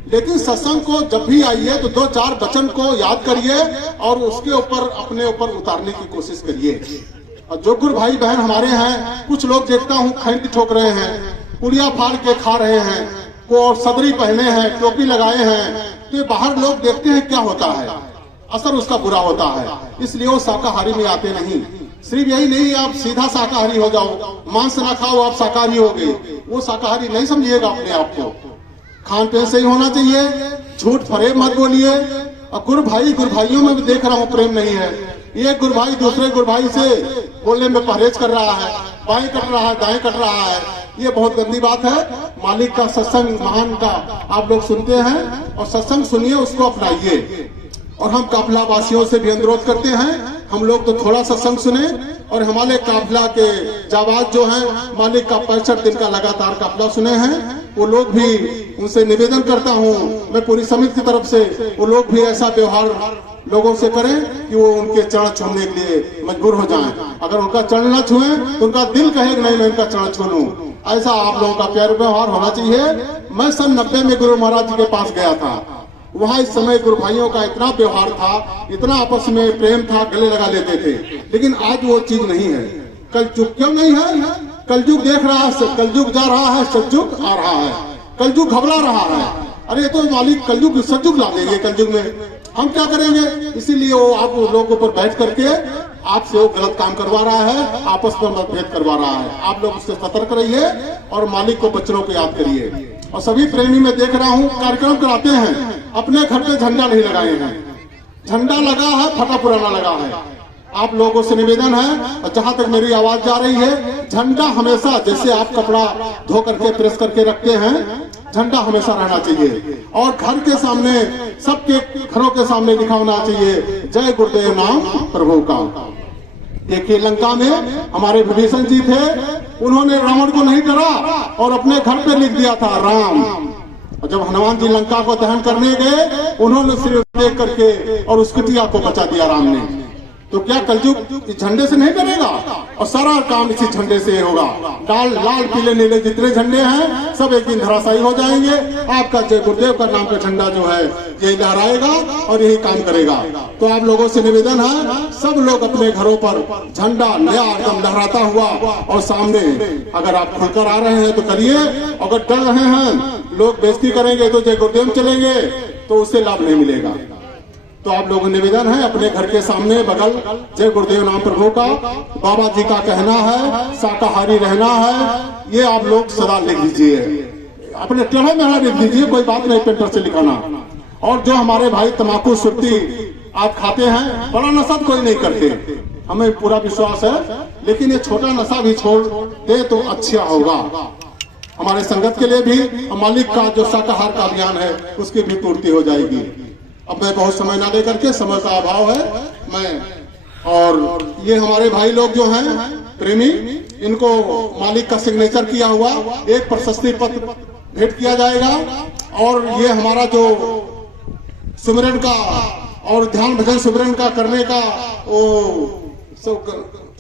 लेकिन सत्संग को जब भी आइए तो 2-4 वचन को याद करिए और उसके ऊपर अपने ऊपर उतारने की कोशिश करिए। और जो गुरु भाई बहन हमारे हैं, कुछ लोग देखता हूँ खैंती ठोक रहे हैं, पुड़िया फाड़ के खा रहे हैं, को और सदरी पहने हैं, टोपी लगाए हैं, तो ये बाहर लोग देखते हैं क्या होता है, असर उसका बुरा होता है। इसलिए वो शाकाहारी में आते नहीं। सिर्फ यही नहीं आप सीधा शाकाहारी हो जाओ, मांस ना खाओ आप शाकाहारी हो गए, वो शाकाहारी नहीं समझिएगा अपने आप को। खान पीन सही होना चाहिए, झूठ फरेब मत बोलिए। और गुरु भाइयों में भी देख रहा हूँ प्रेम नहीं है। ये गुरु भाई दूसरे गुरु भाई से बोलने में परहेज कर रहा है, बाएं कट रहा है, दाएं कट रहा है, ये बहुत गंदी बात है। मालिक का सत्संग महान का आप लोग सुनते हैं और सत्संग सुनिए, उसको अपनाइए। और हम काफिला वासियों से भी अनुरोध करते हैं, हम लोग तो थोड़ा सत्संग सुने और हमारे काफिला के जाबाज जो हैं, मालिक का 65 दिन का लगातार काफिला सुने हैं, वो लोग भी उनसे निवेदन करता हूँ मैं पूरी समिति की तरफ से, वो लोग भी ऐसा व्यवहार लोगों से करें कि वो उनके चरण छूने के लिए मजबूर हो जाएं। अगर उनका चरण न छुए तो उनका दिल कहे कि नहीं मैं इनका चरण छू लूं। ऐसा आप लोगों का प्यार व्यवहार होना चाहिए। मैं सन 90 में गुरु महाराज जी के पास गया था, वहाँ इस समय गुरु भाइयों का इतना व्यवहार था, इतना आपस में प्रेम था, गले लगा लेते थे। लेकिन आज वो चीज नहीं है। कलयुग क्यों नहीं है? कलयुग देख रहा है, कलयुग जा रहा है, सतयुग आ रहा है, कलयुग घबरा रहा है। अरे ये तो मालिक कलयुग सतयुग ला देंगे, कलयुग में हम क्या करेंगे? इसीलिए वो आप लोगों पर बैठ करके आपसे वो गलत काम करवा रहा है, आपस में मतभेद करवा रहा है। आप लोग उससे सतर्क रहिए और मालिक को बच्चों को याद करिए। और सभी प्रेमी में देख रहा हूँ कार्यक्रम कराते हैं, अपने घर पे झंडा नहीं लगाए हैं, झंडा लगा है फटा पुराना लगा है। आप लोगों से निवेदन है, और जहां तक मेरी आवाज जा रही है, झंडा हमेशा जैसे आप कपड़ा धो करके प्रेस करके रखते हैं, झंडा हमेशा रहना चाहिए। और घर के सामने, सबके घरों के सामने लिखा होना चाहिए, जय गुरुदेव नाम प्रभु का। देखिए लंका में हमारे विभीषण जी थे, उन्होंने रावण को नहीं डरा और अपने घर पे लिख दिया था राम। और जब हनुमान जी लंका को दहन करने गए, उन्होंने सिर्फ देख करके और उस कुटिया को बचा दिया राम ने। तो क्या कलयुग इस झंडे से नहीं डरेगा? और सारा काम इसी झंडे से होगा। लाल पीले नीले जितने झंडे हैं सब एक दिन धराशायी हो जाएंगे। आपका जय गुरुदेव का नाम का झंडा जो है यही लहराएगा और यही काम करेगा। तो आप लोगों से निवेदन है, सब लोग अपने घरों पर झंडा नया एकदम लहराता हुआ, और सामने अगर आप खुलकर आ रहे हैं तो करिए, अगर डर रहे हैं लोग बेइज्जती करेंगे तो जय गुरुदेव चलेंगे तो उससे लाभ नहीं मिलेगा। तो आप लोगों निवेदन है, अपने घर के सामने बगल जय गुरुदेव नाम प्रभु का, बाबा जी का कहना है, शाकाहारी रहना है, ये आप लोग सदा लिख दीजिए, अपने टेढ़े मेढ़ा लिख दीजिए, कोई बात नहीं पेपर से लिखाना। और जो हमारे भाई तम्बाकू सुर्ती आप खाते हैं, बड़ा नशा कोई नहीं करते, हमें पूरा विश्वास है, लेकिन ये छोटा नशा भी छोड़ दे तो अच्छा होगा हमारे संगत के लिए भी। मालिक का जो शाकाहार का अभियान है उसकी भी पूर्ति हो जाएगी। अब मैं बहुत समय ना लेकर के, समय का अभाव है मैं, और ये हमारे भाई लोग जो हैं प्रेमी, इनको मालिक का सिग्नेचर किया हुआ एक प्रशस्ति पत्र भेंट किया जाएगा। और ये हमारा जो सुमिरन का और ध्यान भजन सुमिरन का करने का वो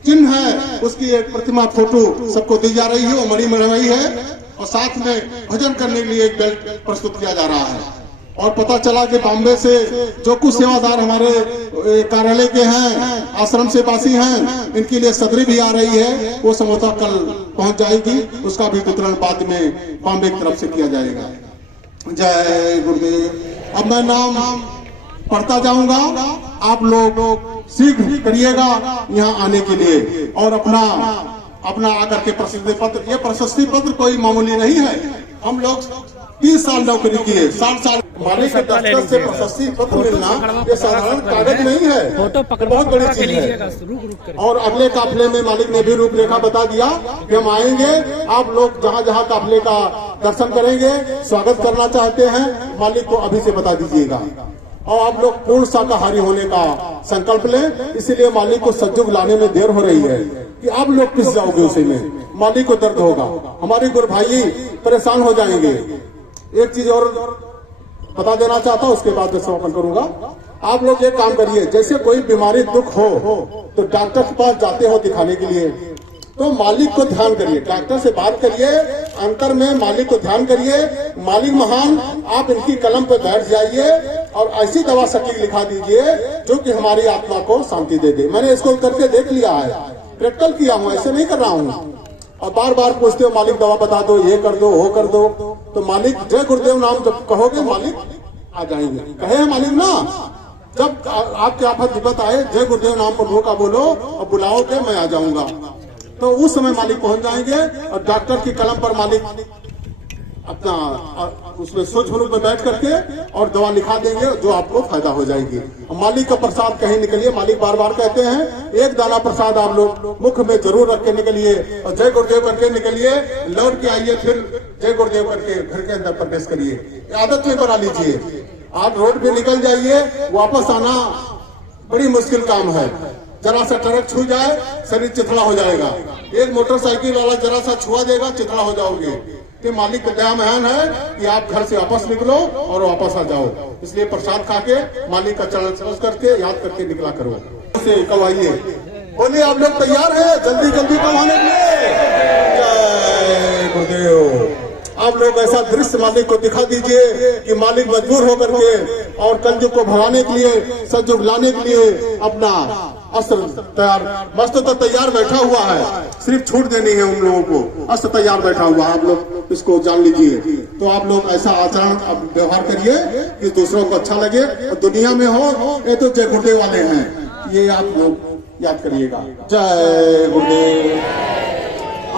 चिन्ह है, उसकी एक प्रतिमा फोटो सबको दी जा रही है, वो मणि मढ़ई है। और साथ में भजन करने के लिए एक बेल्ट प्रस्तुत किया जा रहा है। और पता चला कि बॉम्बे से जो कुछ सेवादार हमारे कार्यालय के हैं, आश्रम से वासी हैं, इनके लिए सदरी भी आ रही है, वो समोसा कल पहुंच जाएगी, उसका भी वितरण बाद में बॉम्बे की तरफ से किया जाएगा। जय गुरुदेव। अब मैं नाम पढ़ता जाऊंगा, आप लोग शीघ्र करिएगा यहाँ आने के लिए और अपना आकर के प्रशस्ति पत्र। ये प्रशस्ति पत्र कोई मामूली नहीं है, हम लोग 30 साल नौकरी किए, 60 साल मालिक के दफ्तर से प्रशस्ति पत्र मिलना ये साधारण कागज नहीं है, बहुत बड़ी चीज है। और अगले काफिले में मालिक ने भी रूपरेखा बता दिया कि हम आएंगे, आप लोग जहाँ जहाँ काफिले का दर्शन करेंगे, स्वागत करना चाहते हैं, मालिक को अभी से बता दीजिएगा। और आप लोग पूर्ण शाकाहारी होने का संकल्प लें, इसीलिए मालिक को सतयुग लाने में देर हो रही है कि आप लोग पिस जाओगे, उसी में मालिक को दर्द होगा, हमारे गुरु भाई परेशान हो जाएंगे। एक चीज और बता देना चाहता हूँ, उसके बाद मैं समापन करूंगा। आप लोग ये काम करिए, जैसे कोई बीमारी दुख हो तो डॉक्टर के पास जाते हो दिखाने के लिए, तो मालिक को ध्यान करिए, डॉक्टर से बात करिए, अंतर में मालिक को ध्यान करिए। मालिक महान, आप इनकी कलम पे बैठ जाइए और ऐसी दवा सटीक लिखा दीजिए जो कि हमारी आत्मा को शांति दे दे। मैंने इसको करके देख लिया है, प्रैक्टिकल किया हूँ, ऐसे नहीं कर रहा हूँ। और बार बार पूछते हो मालिक दवा बता दो, ये कर दो, वो कर दो, तो मालिक जय गुरुदेव नाम जब कहोगे मालिक आ जाएंगे। कहे मालिक ना, जब आपके आफत विपत आए जय गुरुदेव नाम प्रभु का बोलो और बुलाओ के मैं आ जाऊंगा, तो उस समय मालिक पहुंच जाएंगे। और डॉक्टर की कलम पर मालिक अपना उसमें सोच रूप में बैठ करके और दवा लिखा देंगे जो आपको फायदा हो जाएगी। और मालिक का प्रसाद कहीं निकलिए, मालिक बार बार कहते हैं एक दाना प्रसाद आप लोग मुख में जरूर रख के निकलिए और जय गुरुदेव करके निकलिए, लौट के आइए फिर जय गुरुदेव करके घर के अंदर प्रवेश करिए। आदत में बना लीजिए। आप रोड पे निकल जाइए, वापस आना बड़ी मुश्किल काम है। जरा सा ट्रक छू जाए शरीर चिथड़ा हो जाएगा, एक मोटरसाइकिल वाला जरा सा छुआ देगा चिथड़ा हो जाओगे। कि मालिक का दया महान है कि आप घर से वापस निकलो और वापस आ जाओ। इसलिए प्रसाद खा के मालिक का चरण स्पर्श करके याद करके निकला करो। कब आइए, बोलिए आप लोग तैयार हैं जल्दी जल्दी कब आने के लिए? जय गुरुदेव। आप लोग ऐसा दृश्य मालिक को दिखा दीजिए कि मालिक मजबूर होकर के और कलयुग को भगाने के लिए, सतयुग लाने के लिए अपना अस्त्र तैयार, वस्त्र तो तैयार बैठा हुआ है, सिर्फ छूट देनी है उन लोगों को। अस्त्र तैयार बैठा हुआ है, आप लोग इसको जान लीजिए। तो आप लोग ऐसा आचरण अब व्यवहार करिए कि दूसरों को अच्छा लगे और दुनिया में हो। ये तो जय गुरुदेव वाले हैं, ये आप लोग याद करिएगा। जय गुरुदेव।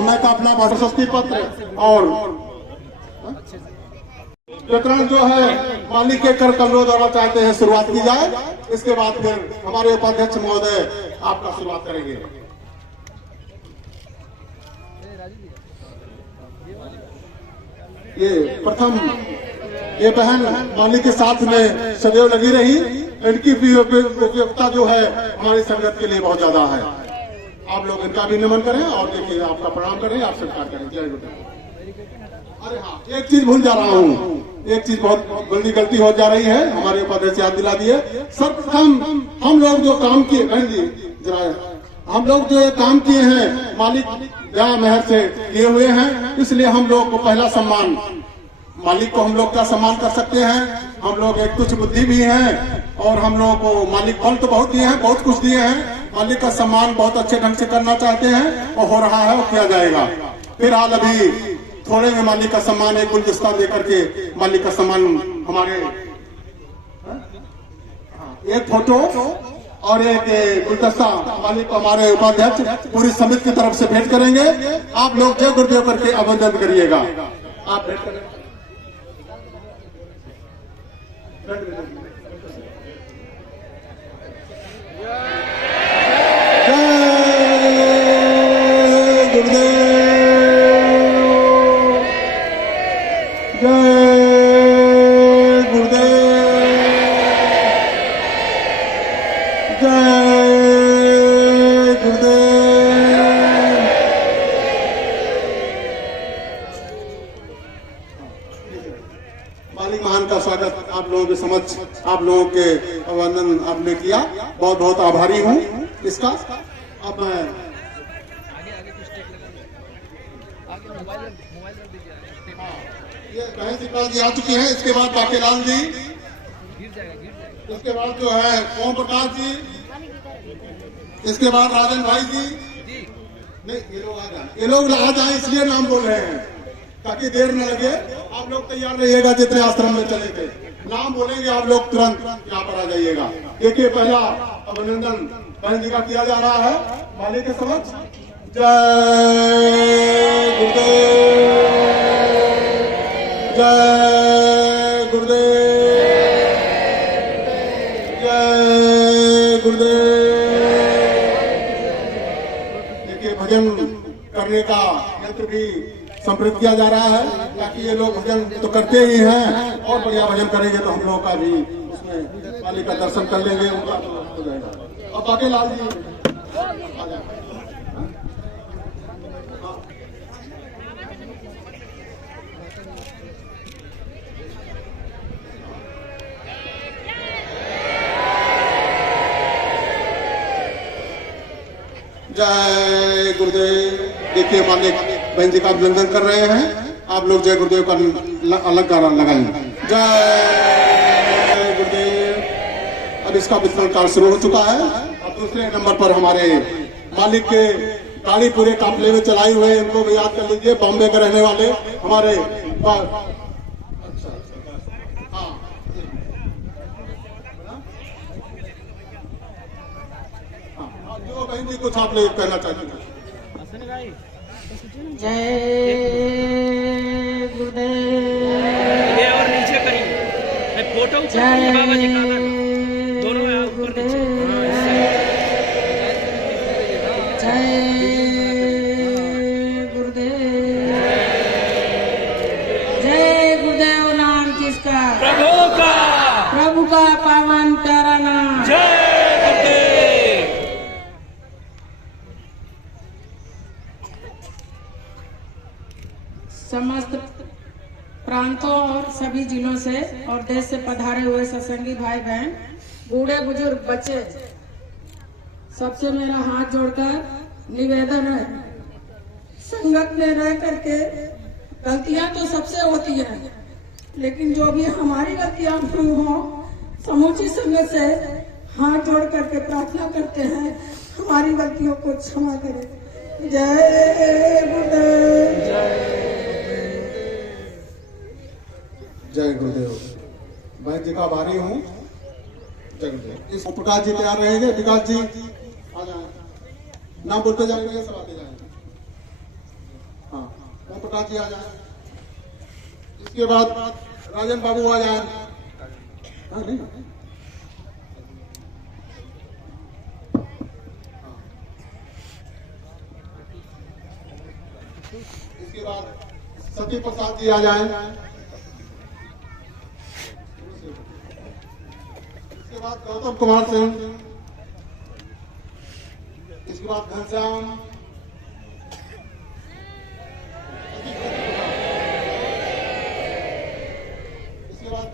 मैं का अपना प्रशस्ति पत्र और प्रकरण जो है मालिक के कर कमरों द्वारा चाहते हैं शुरुआत की जाए। इसके बाद फिर हमारे उपाध्यक्ष महोदय आपका शुरुआत करेंगे। ये प्रथम ये बहन मालिक के साथ में सदैव लगी रही, इनकी भी उपयोगिता जो है हमारी संगत के लिए बहुत ज्यादा है। आप लोग इनका भी नमन करें और देखिए आपका प्रणाम करें, आप स्वीकार करें। जय गुरुदेव। अरे हाँ, एक चीज भूल जा रहा हूँ, एक चीज बहुत बड़ी गलती हो जा रही है, हमारे उपाध्यक्ष याद दिला दिए। सर्वप्रथम हम लोग जो काम किए, जरा हम लोग जो ये काम किए हैं मालिक दया मेहर से किए हुए हैं, इसलिए हम लोग को पहला सम्मान मालिक को हम लोग क्या सम्मान कर सकते हैं। हम लोग एक तुच्छ बुद्धि भी हैं और हम लोगों को मालिक फल तो बहुत दिए हैं, बहुत कुछ दिए हैं। मालिक का सम्मान बहुत अच्छे ढंग से करना चाहते हैं और हो रहा है और किया जाएगा। फिलहाल अभी थोड़े में मालिक का सम्मान एक गुलदस्ता देकर के मालिक का सम्मान हमारे एक फोटो और एक गुलदस्ता मालिक को हमारे उपाध्यक्ष पूरी समिति की तरफ से भेंट करेंगे। आप लोग जय गुरुदेव करके अभिनंदन करिएगा। आप भेंट करें। मालिक महान का स्वागत आप लोगों के समक्ष, आप लोगों के अभिनंदन आपने किया, बहुत बहुत आभारी हूँ इसका। अब मैं ये बहन शिवपाल जी आ चुकी हैं, इसके बाद बाकेलाल जी, इसके बाद जो है ओम प्रकाश जी, इसके बाद राजन भाई जी। नहीं, ये लोग आ जाए, ये लोग आ जाए इसलिए नाम बोल रहे हैं ताकि देर न लगे। आप लोग तैयार रहिएगा, जितने आश्रम में चले थे नाम बोलेंगे आप लोग तुरंत यहाँ पर आ जाइएगा। देखिए पहला अभिनंदन बहन जी का किया जा रहा है मालिक के समक्ष। जय गुरुदेव, जय गुरुदेव, जय गुरुदेव। देखिए भजन करने का यंत्र भी संप्रेरित किया जा रहा है ताकि ये लोग भजन तो करते ही हैं और बढ़िया भजन करेंगे तो हम लोग का भी उसमें मालिक का दर्शन कर लेंगे, उनका हो जाएगा। अब बाकेलाल जी आ जाए। जय गुरुदेव। देखिए मालिक बहन जी का अभिनंदन कर रहे हैं, आप लोग जय गुरुदेव का अलग गाना लगाएंगे। जय गुरुदेव। अब इसका वितरण कार्य शुरू हो चुका है। अब दूसरे नंबर पर हमारे मालिक के गाड़ी पूरे काफिले में चलाई हुए, इनको भी याद कर लीजिए, बॉम्बे के रहने वाले हमारे जो बहन जी कुछ आप लोग कहना चाहते हैं। जय गुरुदेव। ये और नीचे करिए फोटो जय बाबा जी का दोनों में ऊपर नीचे। जय गुरुदेव। जय गुरुदेव। नाम किसका? प्रभु का पावन प्यारा नाम। जय गुरुदेव। समस्त प्रांतों और सभी जिलों से और देश से पधारे हुए सत्संगी भाई बहन, बूढ़े बुजुर्ग बच्चे, सबसे मेरा हाथ जोड़कर निवेदन है, संगत में रह करके गलतियां तो सबसे होती हैं, लेकिन जो भी हमारी गलतियां हुई हो, समूची संगत से हाथ जोड़ करके प्रार्थना करते हैं हमारी गलतियों को क्षमा करें। जय गुरुदेव। जय गुरुदेव। बहन जी का आभारी हूँ। जय गुरुदेव। इस प्रकाश जी तैयार रहेंगे, विकास जी आ जाए, नाम बोलते जाएंगे, सब आते जाएंगे। हाँ, ओम प्रकाश जी आ जाए। इसके बाद राजन बाबू आ जाए। हाँ, नहीं इसके बाद सती प्रसाद जी आ जाए। इसके बाद गौतम कुमार सिंह, इसके बाद घनश्याम, इसके बाद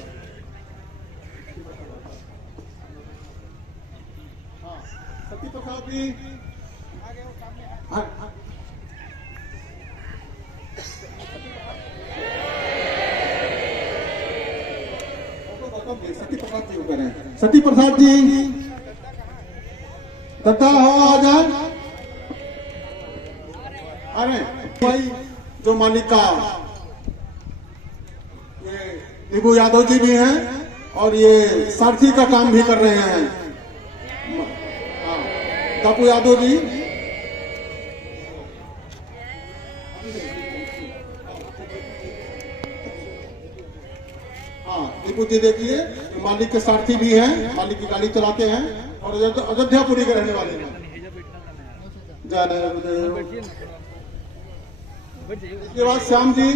सती प्रसाद जी। सती प्रसाद जी करें। सती प्रसाद जी दत्ता हो आ जाए। अरे भाई जो मालिक का ये निबू यादव जी भी हैं और ये सारथी का काम भी कर रहे हैं, बापू यादव जी। दीपू जी देखिए, मालिक के सारथी भी हैं, मालिक की गाड़ी चलाते हैं और अयोध्यापुरी के रहने वाले हैं। जय गुरुदेव। इसके बाद श्याम जी,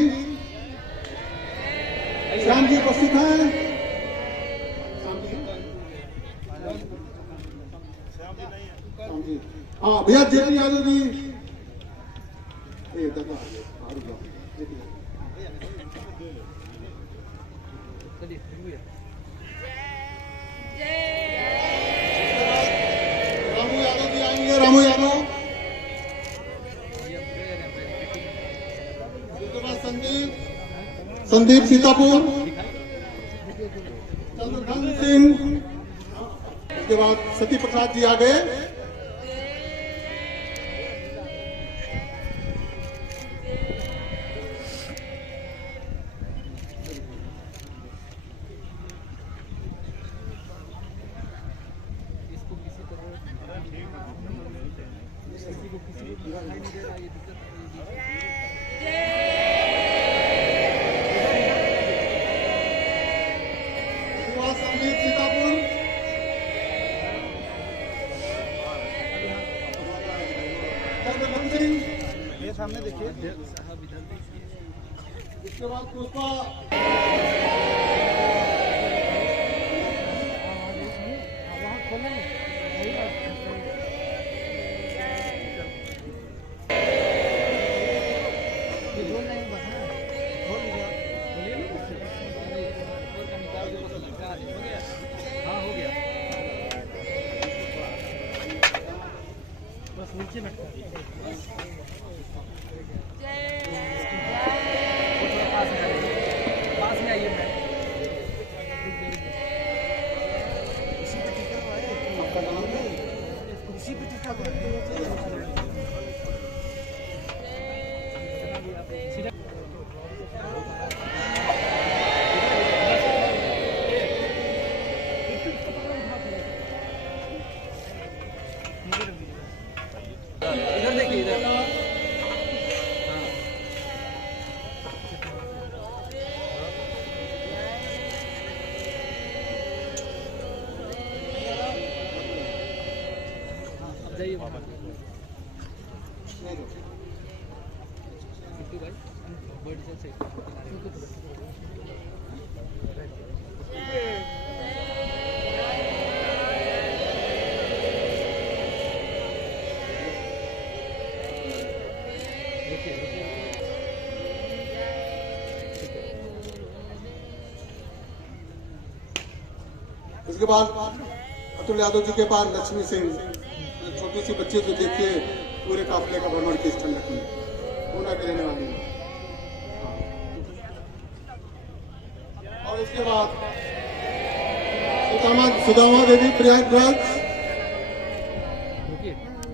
श्याम जी उपस्थित हैं। श्याम जी, हाँ भैया जेपी यादव जी। रामू यादव जी आएंगे। रामू यादव। संदीप सीतापुर। चंद्रधन सिंह। उसके बाद सती प्रसाद जी आ गए। संदीप सीतापुर। चंद्रधन सिंह। ये सामने देखिए। इसके बाद पुष्पा। पास में आइए मैम। इधर देखिए इधर। अब जाइए वहाँ पर। भाई बड़ी से इसके बाद अतुल यादव जी के पास लक्ष्मी सिंह, छोटी सी बच्ची जो देखिए पूरे काफिले का भ्रमण की ठंडक में पूना के रहने वाली है। और इसके बाद सुदामा देवी प्रयागराज,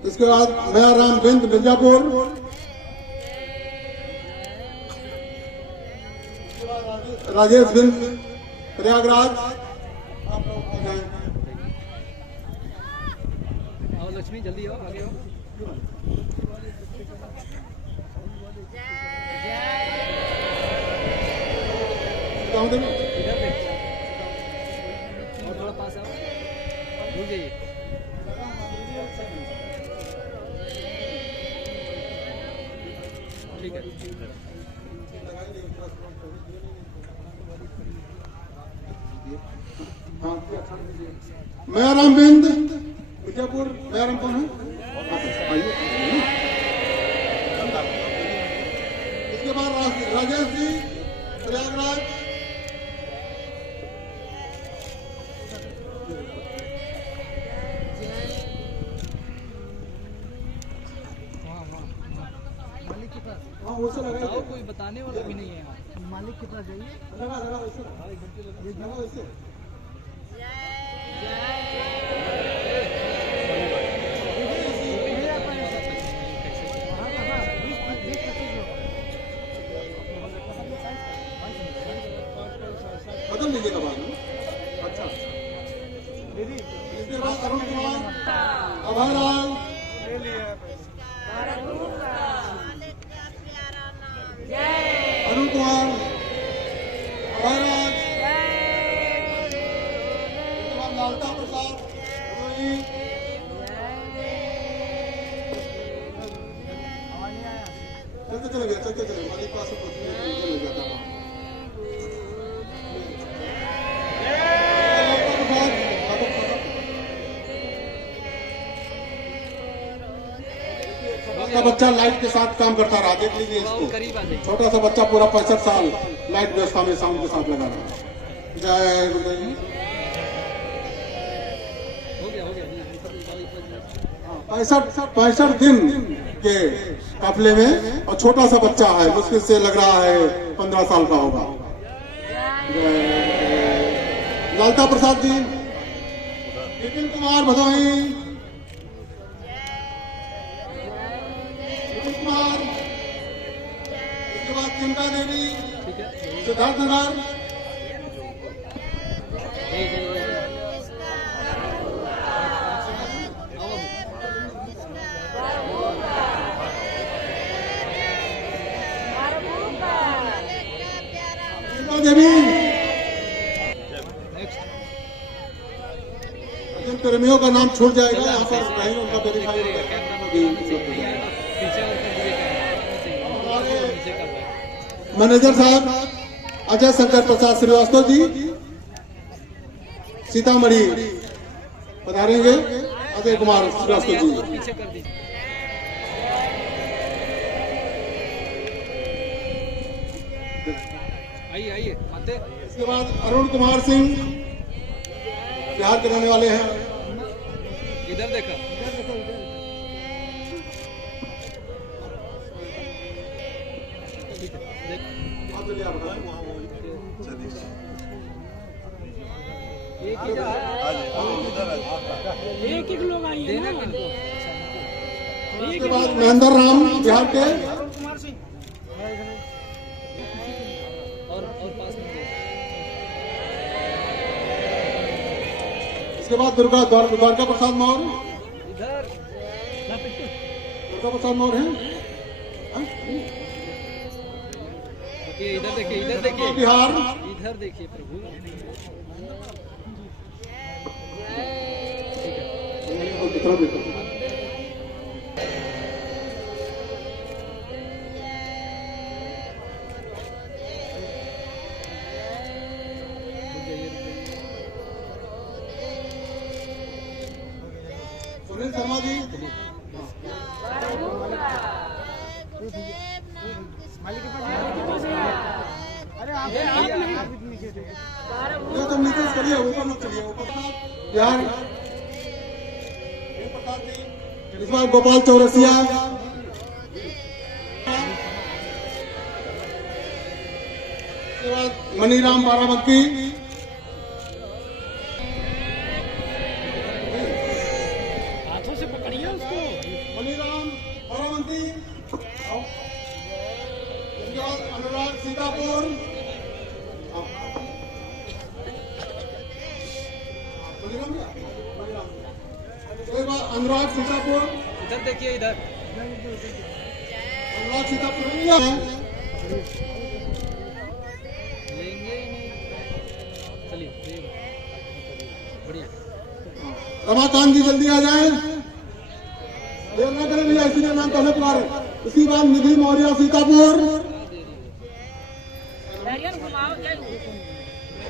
इसके बाद मया राम बिंद मिर्जापुर, राजेश बिंद प्रयागराज। आओ लक्ष्मी जल्दी आओ, आगे आओ। इधर देखो और थोड़ा पास आओ, दूर जाइए। ठीक है। मयाराम बिंद मिर्जापुर। मयाराम कौन है? आइए। इसके बाद राजेश जी प्रयागराज। मालिक के पास उससे लगा कोई बताने वाला भी नहीं है यहाँ। मालिक के पास जाइए। लगा वैसे बदल लीजिएगा बाद में। अच्छा इसके बाद अरुण कुमार अभयलाल, अरुण कुमार अभयराज, लालता प्रसाद भदोही, चलते चले गए, चलते चले मालिक पास लग जाता है। बच्चा लाइट के साथ काम करता रहा, देख लीजिए इसको। छोटा सा बच्चा पूरा 65 साल लाइट व्यवस्था में साउंड के साथ लगा रहा। जय गुरुदेव। 65 दिन के काफिले में और छोटा सा बच्चा है, मुश्किल से लग रहा है 15 साल का होगा। लालता प्रसाद जी, नितिन कुमार भदोही, कुमार, उसके बाद चिंता देवी सिद्धार्थ नगर, चिंता देवी। जिन प्रेमियों का नाम छूट जाएगा यहाँ पर कहीं उनका वेरीफाई मैनेजर साहब अजय शंकर प्रसाद श्रीवास्तव जी सीतामढ़ी पधारेंगे। अजय कुमार श्रीवास्तव जी। आइए आइए आते। इसके बाद अरुण कुमार सिंह बिहार के रहने वाले हैं। इधर देखा। एक एक लोग आइए ना। उसके बाद महेंद्र राम बिहार के, और पास में दो। इसके बाद द्वारका प्रसाद मौर्य, इधर द्वारका प्रसाद मौर्य हैं देखिए, इधर देखिए, इधर देखिए, बिहार। इधर देखिए प्रभु। कितना देखो सुनील शर्मा जी, ये तो नीचे से चलिए, ऊपर मत चलिए, ऊपर बिहार। इस बार गोपाल चौरसिया, इसके बाद मनीराम बाराबंकी, हाथों से पकड़िए उसको। मनीराम बाराबंकी। इसके बाद अनुराग सीतापुर, इसके बाद अनुराग सीतापुर, इधर देखिए, इधर अनुराग सीतापुर लेंगे ही नहीं। चलिए बढ़िया। रमाकांत जी जल्दी आ जाए, देर न करें भैया, इसीलिए नाम पहले पुकारे। इसी बात निधि मौर्य सीतापुर,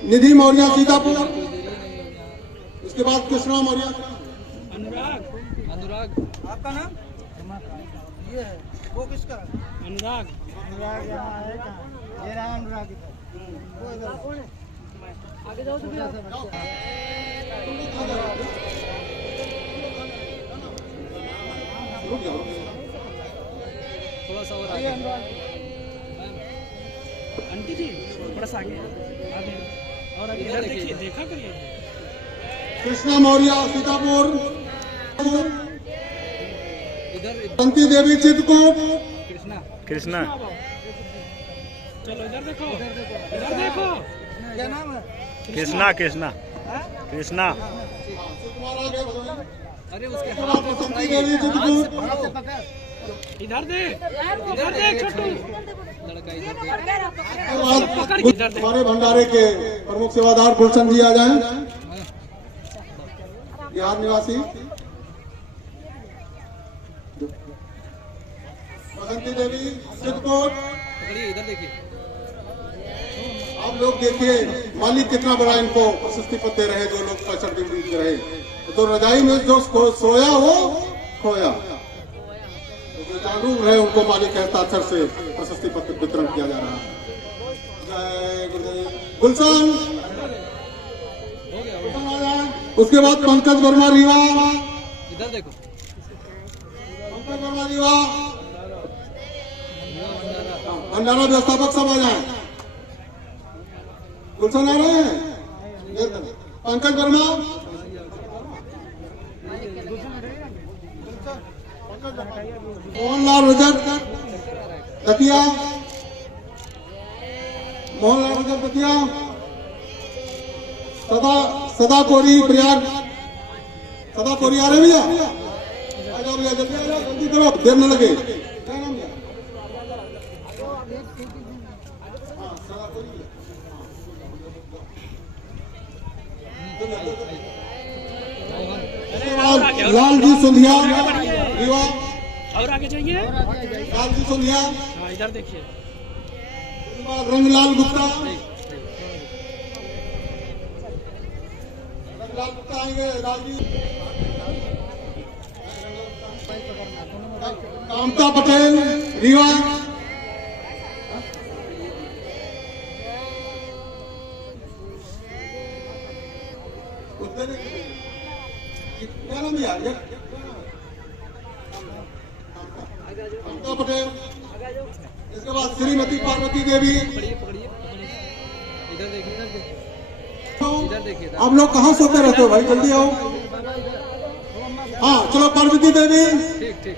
निधि मौर्य सीतापुर। इसके बाद कृष्णा मौर्य, अनुराग, अनुराग, आपका नाम ये है, वो किसका? अनुराग, अनुराग यहाँ है कहाँ? ये रहा अनुराग इधर। वो इधर आगे जाओ तो थोड़ा सा और आगे। आंटी जी थोड़ा सा आगे और आगे इधर देखिए, देखा करिए। कृष्णा मौर्य सीतापुर, इधर बसंती देवी चित्रकूट, कृष्णा, कृष्णा चलो इधर देखो, इधर देखो। क्या नाम है? कृष्णा कृष्णा कृष्णा अरे उसके हाथ में बसंती देवी चित्रकूट, इधर देख, इधर देख छोटू। लड़का इधर देख। हमारे भंडारे के प्रमुख सेवादार गुलशन जी आ जाएं, बिहार निवासी। बसंती देवी चित्रकूट, पकड़िए, इधर देखिए। आप लोग देखिए मालिक कितना बड़ा इनको प्रशस्ति पत्र दे रहे हैं, जो लोग 65 दिन बीत रहे। तो रजाई में जो सोया हो खोया, जो जागरूक है उनको मालिक के हस्ताक्षर से प्रशस्ति पत्र वितरण किया जा रहा है। जय गुरुदेव। गुलशन, उसके बाद पंकज वर्मा रीवा, इधर देखो। पंकज वर्मा रीवा, भंडारा व्यवस्थापक सब आ जाए। गुलशन आ रहे हैं, पंकज वर्मा, मोहनलाल रजक दतिया, मोहनलाल रजक दतिया, सदा कोरी प्रयाग, सदा कोरी आ रहे भैया, आ जाओ भैया, जल्दी आ जाओ, जल्दी करो, देर न लगे। क्या नाम है? हाँ, सदा कोरी। लाल जी सुंधिया रीवा, और आगे जाइए। लाल जी सुंधिया, हाँ इधर देखिए। रंगलाल गुप्ता, रंगलाल गुप्ता आएंगे, राजवीर कामता पटेल रीवा, क्या नाम है यार? कामता पटेल। इसके बाद श्रीमती पार्वती देवी, पकड़िए, पकड़िए, पकड़िए। इधर देखिए, इधर देखिए। इधर देखिए इधर। आप लोग कहाँ सोते रहते हो भाई, जल्दी आओ। हाँ चलो, पार्वती देवी, ठीक ठीक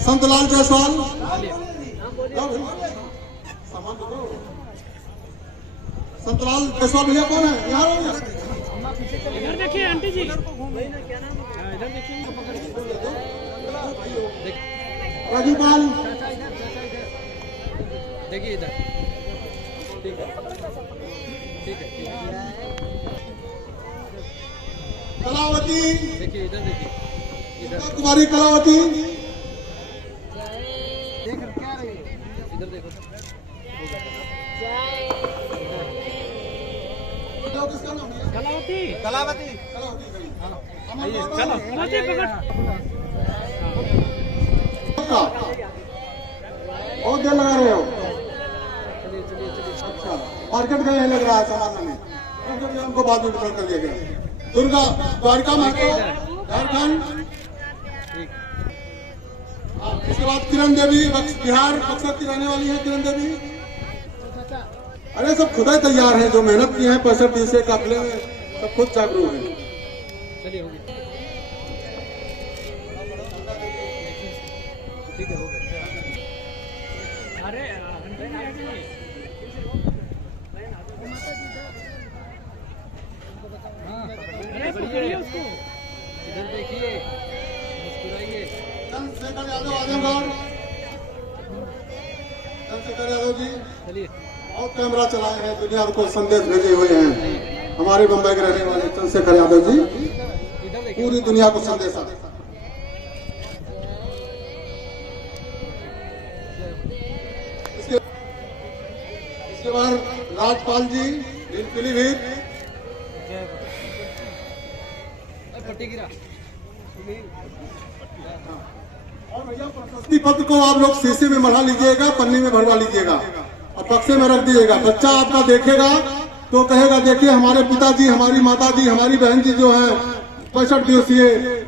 संतलाल जायसवाल, चलिए जाओ भाई, सामान तो दो। संतलाल जायसवाल भैया कौन है, यहाँ आओ यहाँ। इधर देखिए आंटी जी, इधर देखिए राजूपाल, देखिए इधर। ठीक है ठीक है ठीक है। कलावती, देखिए इधर देखिए इधर कुमारी कलावती, इधर देखो। किसका नाम है? कलावती कलावती कलावती भाई। आइए चलो बहुत देर लगा रहे हो, चलिए चलिए चलिए। अच्छा मार्केट गए हैं लग रहा है सामान में, हमको बाद में वितरण कर दिया गया। दुर्गा द्वारिका महतो, झारखंड। ठीक इसके बाद किरण देवी, बिहार बक्सर की रहने वाली है किरण देवी। अरे सब खुद ही तैयार हैं, जो मेहनत की है 65 दिवसीय काफिले में, सब खुद जागरूक हैं। चलिए हो गया। ठीक है हो गया। अरे अरे पकड़िए उसको, इधर देखिए, मुस्कुराइए। चंद्रशेखर यादव आजमगढ़, चंद्रशेखर यादव जी चलिए और कैमरा चलाए हैं, दुनिया को संदेश भेजे हुए हैं। हमारे मुंबई के रहने वाले चंद्रशेखर यादव जी इधर देखिए। पूरी दुनिया को संदेश आता है। इसके बाद राजपाल जी, पीलीभीत, पट्टी गिरा। और भैया प्रशस्ति पत्र को आप लोग शीशे में मढ़ा लीजिएगा, पन्नी में भरवा लीजिएगा और बक्से में रख दीजिएगा। बच्चा आपका देखेगा तो कहेगा देखिए हमारे पिताजी, हमारी माताजी, हमारी बहन जी जो है 65 दिवसीय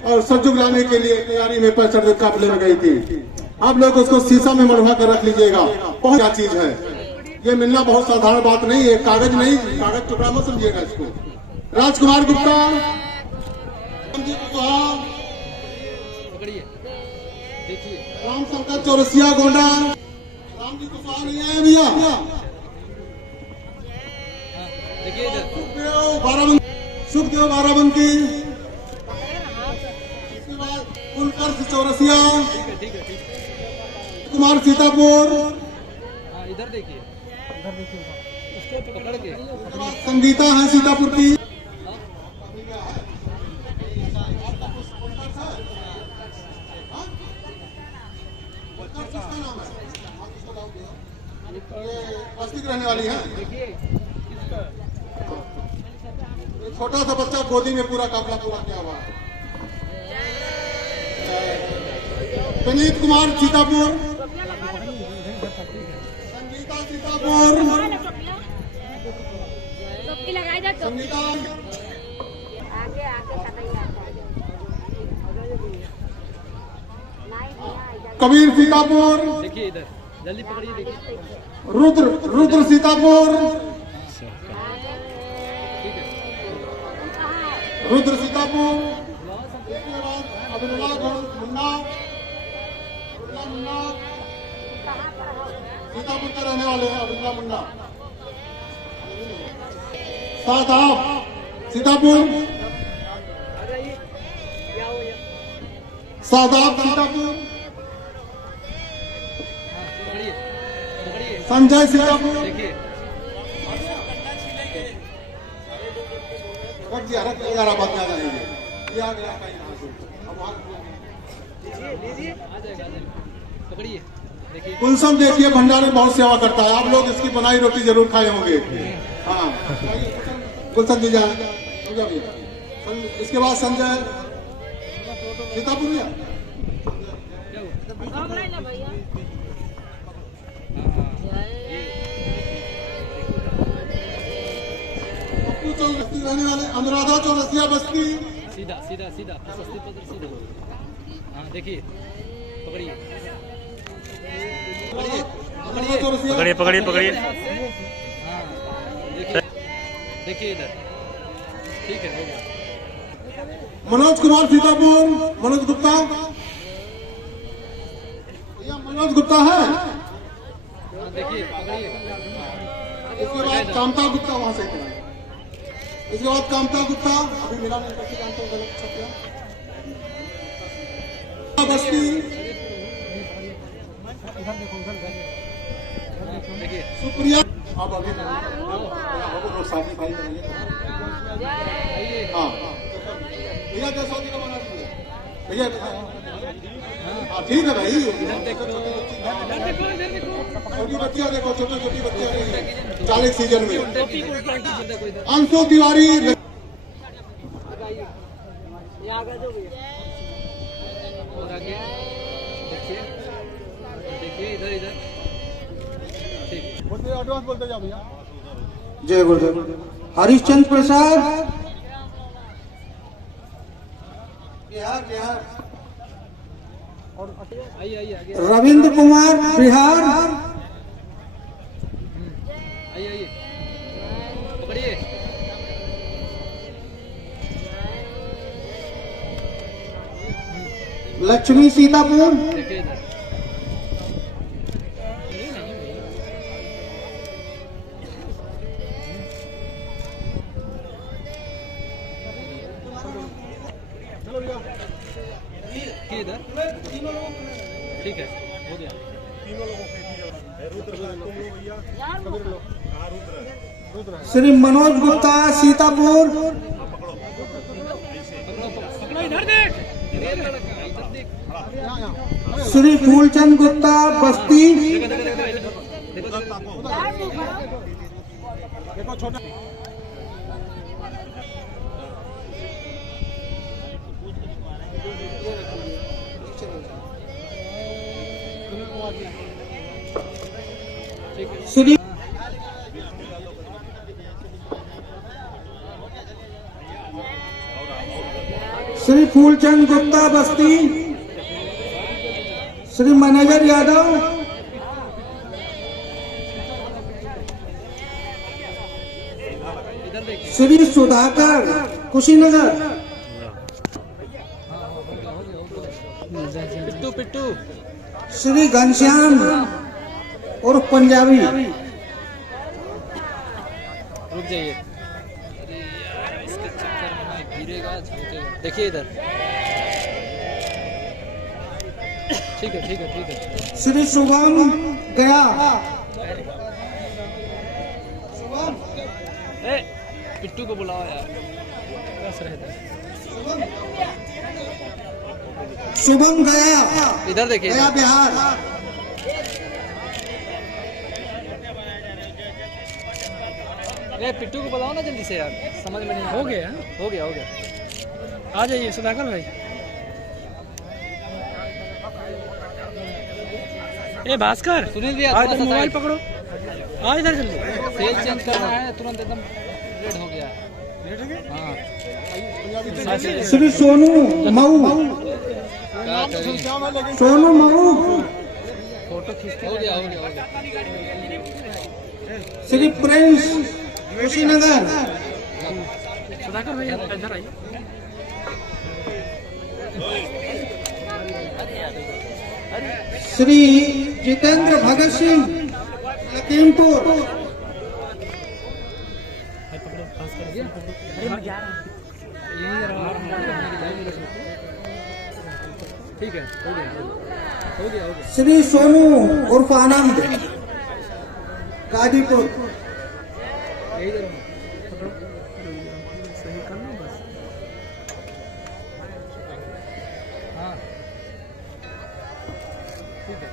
और सज्जुग लाने के लिए तैयारी में 65 दिन काफिले में गई थी। आप लोग उसको शीशा में मढ़वा कर रख लीजिएगा। बहुत क्या चीज है ये, मिलना बहुत साधारण बात नहीं है। कागज नहीं, कागज टुकड़ा मत समझिएगा इसको। राजकुमार गुप्ता, पकड़िए देखिए। राम शंकर चौरसिया गोंडा, राम जी कुशवाहा नहीं आए भैया। हाँ देखिए इधर। सुखदेव बाराबंकी, इसके बाद कुलकर्ष चौरसिया, ठीक है ठीक है। कुमार सीतापुर, हाँ इधर देखिए, इधर देखिए उसको पकड़ के। इसके बाद संगीता है सीतापुर की। बस्ती रहने वाली है। एक छोटा सा बच्चा गोदी में पूरा काफिला पूरा किया हुआ है। विनीत कुमार सीतापुर, संगीता सीतापुर, संगीता कबीर सीतापुर, देखिए इधर जल्दी पकड़िए देखिए। रुद्र सीतापुर, ठीक है। रुद्र सीतापुर, इसके बाद अब्दुल्ला मुन्ना, सीतापुर के रहने वाले हैं अब्दुल्ला मुन्ना। सादाब सीतापुर, सादाब सीतापुर, पकड़िए पकड़िए संजय सीतापुर। देखिए। रख दिया बात ज्यादा नहीं है। ये आ गया कहीं यहाँ से। अब वहाँ आ जाएगा आ जाएगा। पकड़िए देखिए। कुलसम देखिए भंडारे बहुत सेवा करता है, आप लोग इसकी बनाई रोटी जरूर खाए होंगे। हाँ कुलसम जी जाए। इसके बाद संजय सीतापुर में रहने वाले अनुराधा चौरसिया बस्ती। सीधा सीधा सीधा प्रशस्ति पत्र सीधा। हाँ देखिए पकड़िए अनुराधा चौरसिया पकड़िए पकड़िए पकड़िए। हाँ देखिए इधर, ठीक है हो गया। मनोज कुमार सीतापुर, मनोज गुप्ता, भैया मनोज गुप्ता है। हाँ, देखिए पकड़िए। इसके बाद कामता गुप्ता वहां से, इसके बाद कामता गुप्ता, अभी मिला नहीं करके कामता गलत छपा। बस्ती देखिए सुप्रिया, आप अभी साथी भाई करेंगे। हाँ भैया कैसा का बना दीजिए भैया। हाँ ठीक है भाई, छोटी बच्चियां देखो, छोटी छोटी बच्चियां 40 सीजन में। अंशु तिवारी, और आगे देखिए, देखिए इधर इधर, ठीक। एडवांस बोलते जाओ भैया। जय गुरुदेव। हरिश्चंद्र प्रसाद, बिहार बिहार। आइए आइए आगे, रविंद्र कुमार, बिहार। आइए आइए, पकड़िए। लक्ष्मी सीतापुर, देखिए इधर, देखिए इधर, ठीक है हो गया। श्री मनोज गुप्ता सीतापुर, पकड़ो इधर देख, इधर देख, श्री फूलचंद गुप्ता बस्ती, देखो छोटा श्री श्री फूलचंद गुप्ता बस्ती, श्री मैनेजर यादव, इधर देखिए, श्री सुधाकर कुशीनगर, पिट्टू पिट्टू, श्री घनश्याम और पंजाबी। रुक जाइए, अरे यार इसके चक्कर में गिरेगा झूठेगा। देखिए इधर, ठीक है ठीक है ठीक है। श्री शुभम गया, ए पिट्टू को बुलाओ यार, बस रहता है। शुभम गया, इधर देखिए, गया बिहार। ए पिट्टू को बुलाओ ना जल्दी से यार, समझ में नहीं हो गया, हो गया हो गया। आ जाइए सुधाकर भाई। ए भास्कर, सुनील भैया थोड़ा सा मोबाइल पकड़ो, आ इधर जल्दी। सेल चेंज करना है तुरंत, एकदम रेड हो गया। हाँ श्री सोनू मऊ, क्या करें? सोनू मऊ, फोटो खींच, हो गया हो गया हो गया। श्री प्रिंस कुशीनगर, सुधाकर भैया इधर आइए। श्री जितेंद्र भगत सिंह लखीमपुर, ठीक है हो गया हो गया हो गया। श्री सोनू उर्फ आनंद गाजीपुर, यही इधर पकड़ो, सही करना बस। हाँ ठीक है,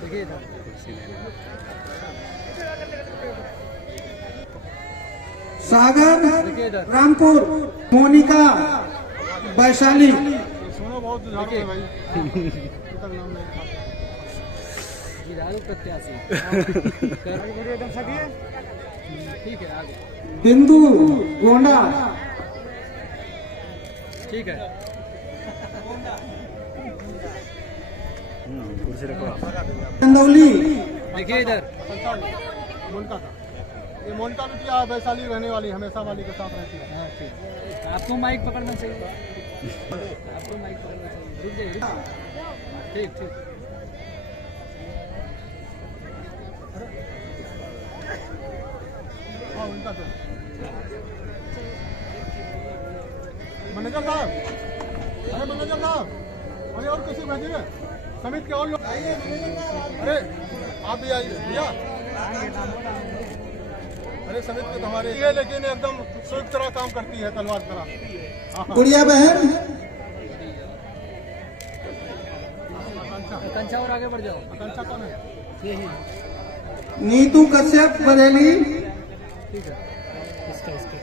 देखिए इधर, सागर देखिए इधर, रामपुर, मोनिका वैशाली, गिरालू प्रत्याशी। ठीक है आगे, बिंदु गोंडा, ठीक है। कुर्सी से रखो आप। चंदौली देखिए इधर मोनिका का ये मोनिका बिटिया वैशाली रहने वाली हमेशा वाली के साथ रहती है। हाँ ठीक। आपको माइक पकड़ना चाहिए, आपको माइक पकड़ना चाहिए। रुक जाइए, रुक जाइए। ठीक ठीक। हाँ उनका तो मैनेजर साहब, अरे मैनेजर साहब, अरे और किसी भेजिए समिति के और लोग। अरे आप भी आइए भैया। अरे समिति के तो हमारे ये लेकिन एकदम सुख तरह काम करती है, तलवार तरह। गुड़िया बहन कंचा और आगे बढ़ जाओ। आकांक्षा कौन है? नीतू कश्यप बरेली ठीक है। इसका इसका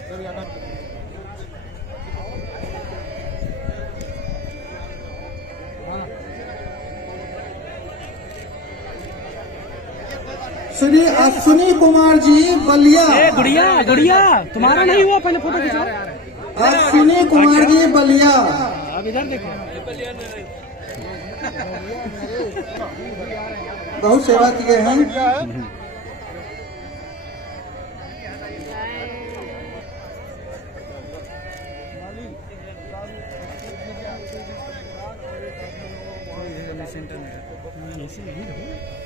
श्री अश्विनी कुमार जी बलिया। गुड़िया गुड़िया तुम्हारा नहीं हुआ, पहले फोटो खिंचाओ। अश्विनी कुमार जी बलिया। अब इधर देखो। बहुत सेवा किए हैं। क्या है?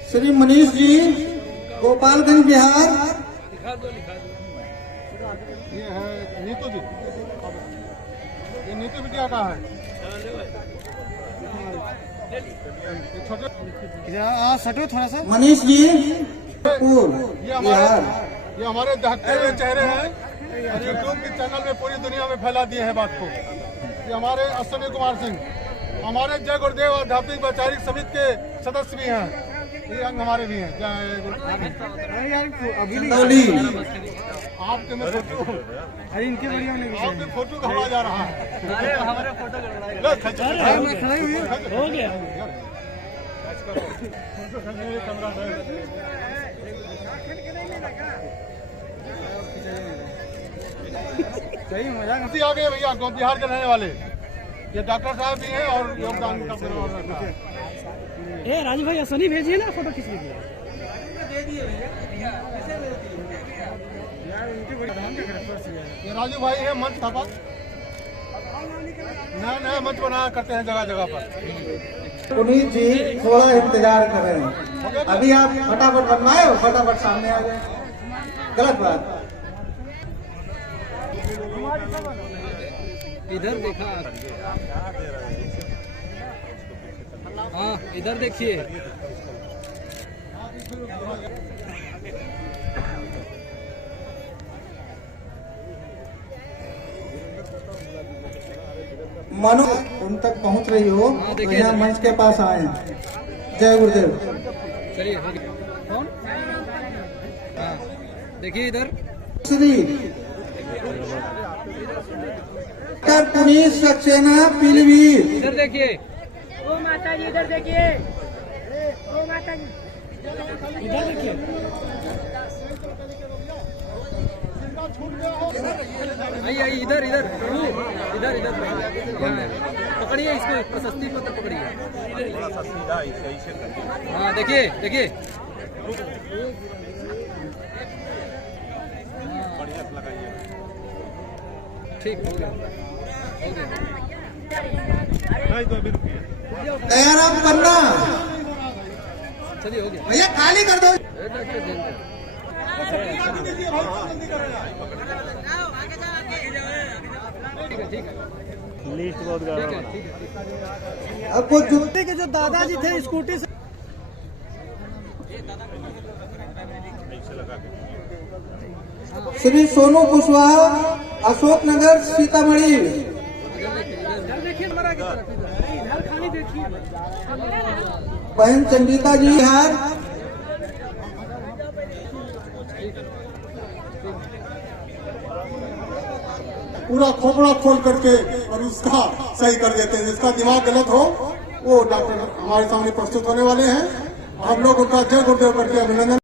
श्री मनीष जी गोपालगंज बिहार। ये है नीतू जी, ये नीतू बिटिया का है। ये छोटे सटो थोड़ा सा। मनीष जी ये बिहार। ये हमारे दहकते हुए चेहरे हैं और यूट्यूब के चैनल में पूरी दुनिया में फैला दिए हैं बात को। ये हमारे अश्विनी कुमार सिंह हमारे जय गुरुदेव आध्यात्मिक वैचारिक समिति के सदस्य भी हैं। ये अंग हमारे भी हैं। चंदौली आपके में फोटो, अरे इनके बढ़िया आपके फोटो का हवा जा रहा है। अरे हमारे फोटो हो गया। सही मजाक आ गए भैया। बिहार के रहने वाले ये डॉक्टर साहब भी हैं और योगदान का ए राजू भाई अश्विनी भेजिए ना फोटो खींच लीजिए। ये राजू भाई है मंच स्थापक, नया नया मंच बनाया करते हैं जगह जगह पर। पुनीत जी थोड़ा इंतजार कर रहे हैं। अभी आप फटाफट बनवाए और फटाफट सामने आ जाए। गलत बात। इधर देखा। हाँ इधर देखिए। मनो उन तक पहुंच रही हो तो यहाँ मंच के पास आए हैं। जय गुरुदेव। चलिए हो गया। कौन? हाँ देखिए इधर। श्री पुनीत सक्सेना पीलीभीत। इधर देखिए। ओ माता जी इधर देखिए। ओ माता जी इधर देखिए। आइए आइए इधर इधर इधर इधर पकड़िए इसको, प्रशस्ति पत्र पकड़िए। हाँ देखिए देखिए। ठीक हो गया। तैयार आप पन्ना चलिए हो गया भैया खाली कर दो। ठीक है लिस्ट बहुत गाढ़ा है। अब वो जूते के जो दादाजी थे स्कूटी से। श्री सोनू कुशवाहा अशोक नगर सीतामढ़ी। बहन चंडिका जी बिहार। पूरा खोपड़ा खोल करके और उसका सही कर देते हैं। जिसका दिमाग गलत हो वो डॉक्टर हमारे सामने प्रस्तुत होने वाले हैं। हम लोग उनका जय गुरुदेव करके अभिनंदन।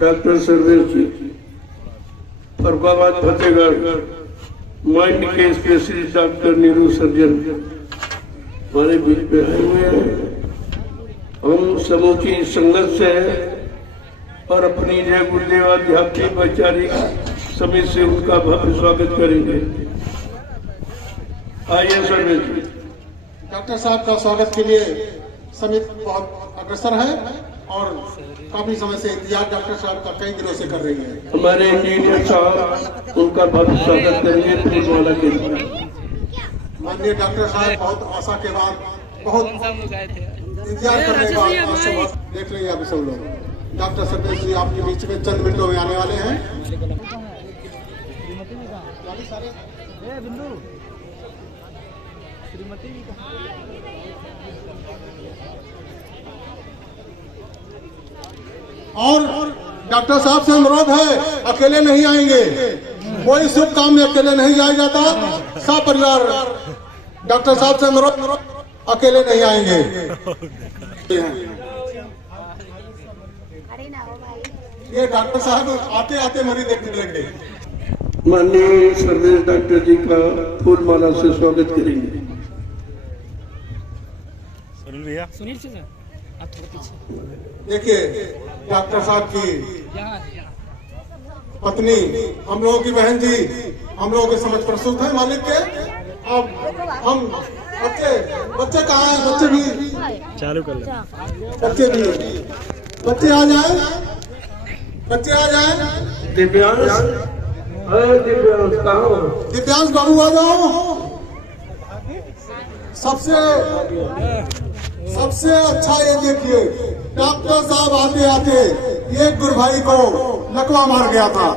डॉक्टर सर्वेश जी, फरुखाबाद फतेहगढ़, माइंड के स्पेशलिस्ट डॉक्टर न्यूरो सर्जन हमारे बीच पे आए हुए हैं। हम समूची संगत से और अपनी जय गुरुदेव आध्यात्मिक वैचारिक समिति से उनका भव्य स्वागत करेंगे। आइए सर्वेश जी। डॉक्टर साहब का स्वागत के लिए समिति बहुत अग्रसर है और काफी समय से इंतजार डॉक्टर साहब का कई दिनों से कर रही है। हमारे इंजीनियर साहब उनका भव्य स्वागत करेंगे फूलमाला के द्वारा। माननीय डॉक्टर साहब बहुत आशा के बाद बहुत इंतजार करने के बाद आज सुबह देख रहे हैं अभी सब लोग। डॉक्टर सर्वेश जी आपके बीच में चंद मिनटों में आने वाले हैं। और डॉक्टर साहब से अनुरोध है, अकेले नहीं आएंगे, कोई शुभ काम में अकेले नहीं जाया जाता। सब परिवार डॉक्टर साहब से अनुरोध, अकेले नहीं आएंगे। ये डॉक्टर साहब आते आते मरीज देखने लगे। माननीय सर्वेश डॉक्टर जी का फूलमाला से स्वागत करेंगे। सुनील भैया, सुनील से आप थोड़ा पीछे देखिए डॉक्टर साहब की पत्नी, हम लोगों की बहन जी, हम लोगों के समझ प्रस्तुत है मालिक के। अब हम बच्चे कहाँ हैं? बच्चे भी चालू कर ले। बच्चे आ जाए, बच्चे आ जाए। दिव्यांश, अरे दिव्यांश कहाँ हो? दिव्यांश बाबू आ जाओ। सबसे अच्छा ये देखिए, डॉक्टर साहब आते आते एक गुरु भाई को लकवा मार गया था।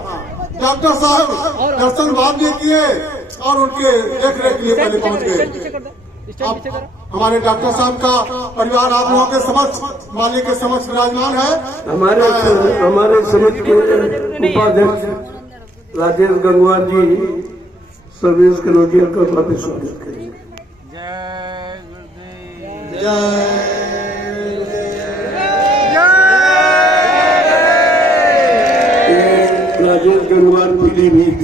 डॉक्टर साहब दर्शन बाद में किए और उनके देख रेख के लिए पहले पहुंच गए। अब हमारे डॉक्टर साहब का परिवार आप लोगों के समक्ष, मालिक के समक्ष विराजमान है। हमारे समिति के उपाध्यक्ष राजेश गंगवार जी सर्विस कनौजिया का काफी स्वागत करेंगे। राजेश गंगवार पीलीभीत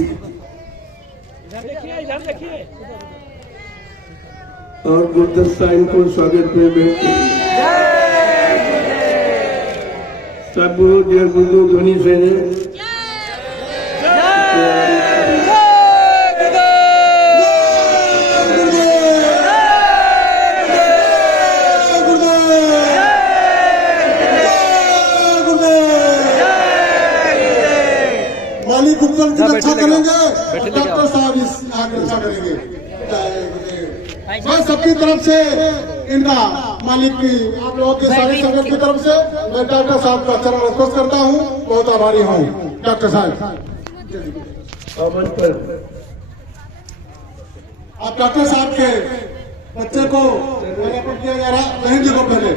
और गुलदस्ता इनको स्वागत में बेनती। सब जय गुरु ध्वनि से मालिक ऊपर की रक्षा करेंगे, डॉक्टर साहब इस आगे रक्षा करेंगे। मैं सबकी तरफ से इनका मालिक की, आप लोगों के सारे संगठन की तरफ से मैं डॉक्टर साहब का चरण स्पर्श करता हूँ। बहुत आभारी हूँ डॉक्टर साहब। आप डॉक्टर साहब के बच्चे को अर्पण किया जा रहा, बहन जी को पहले,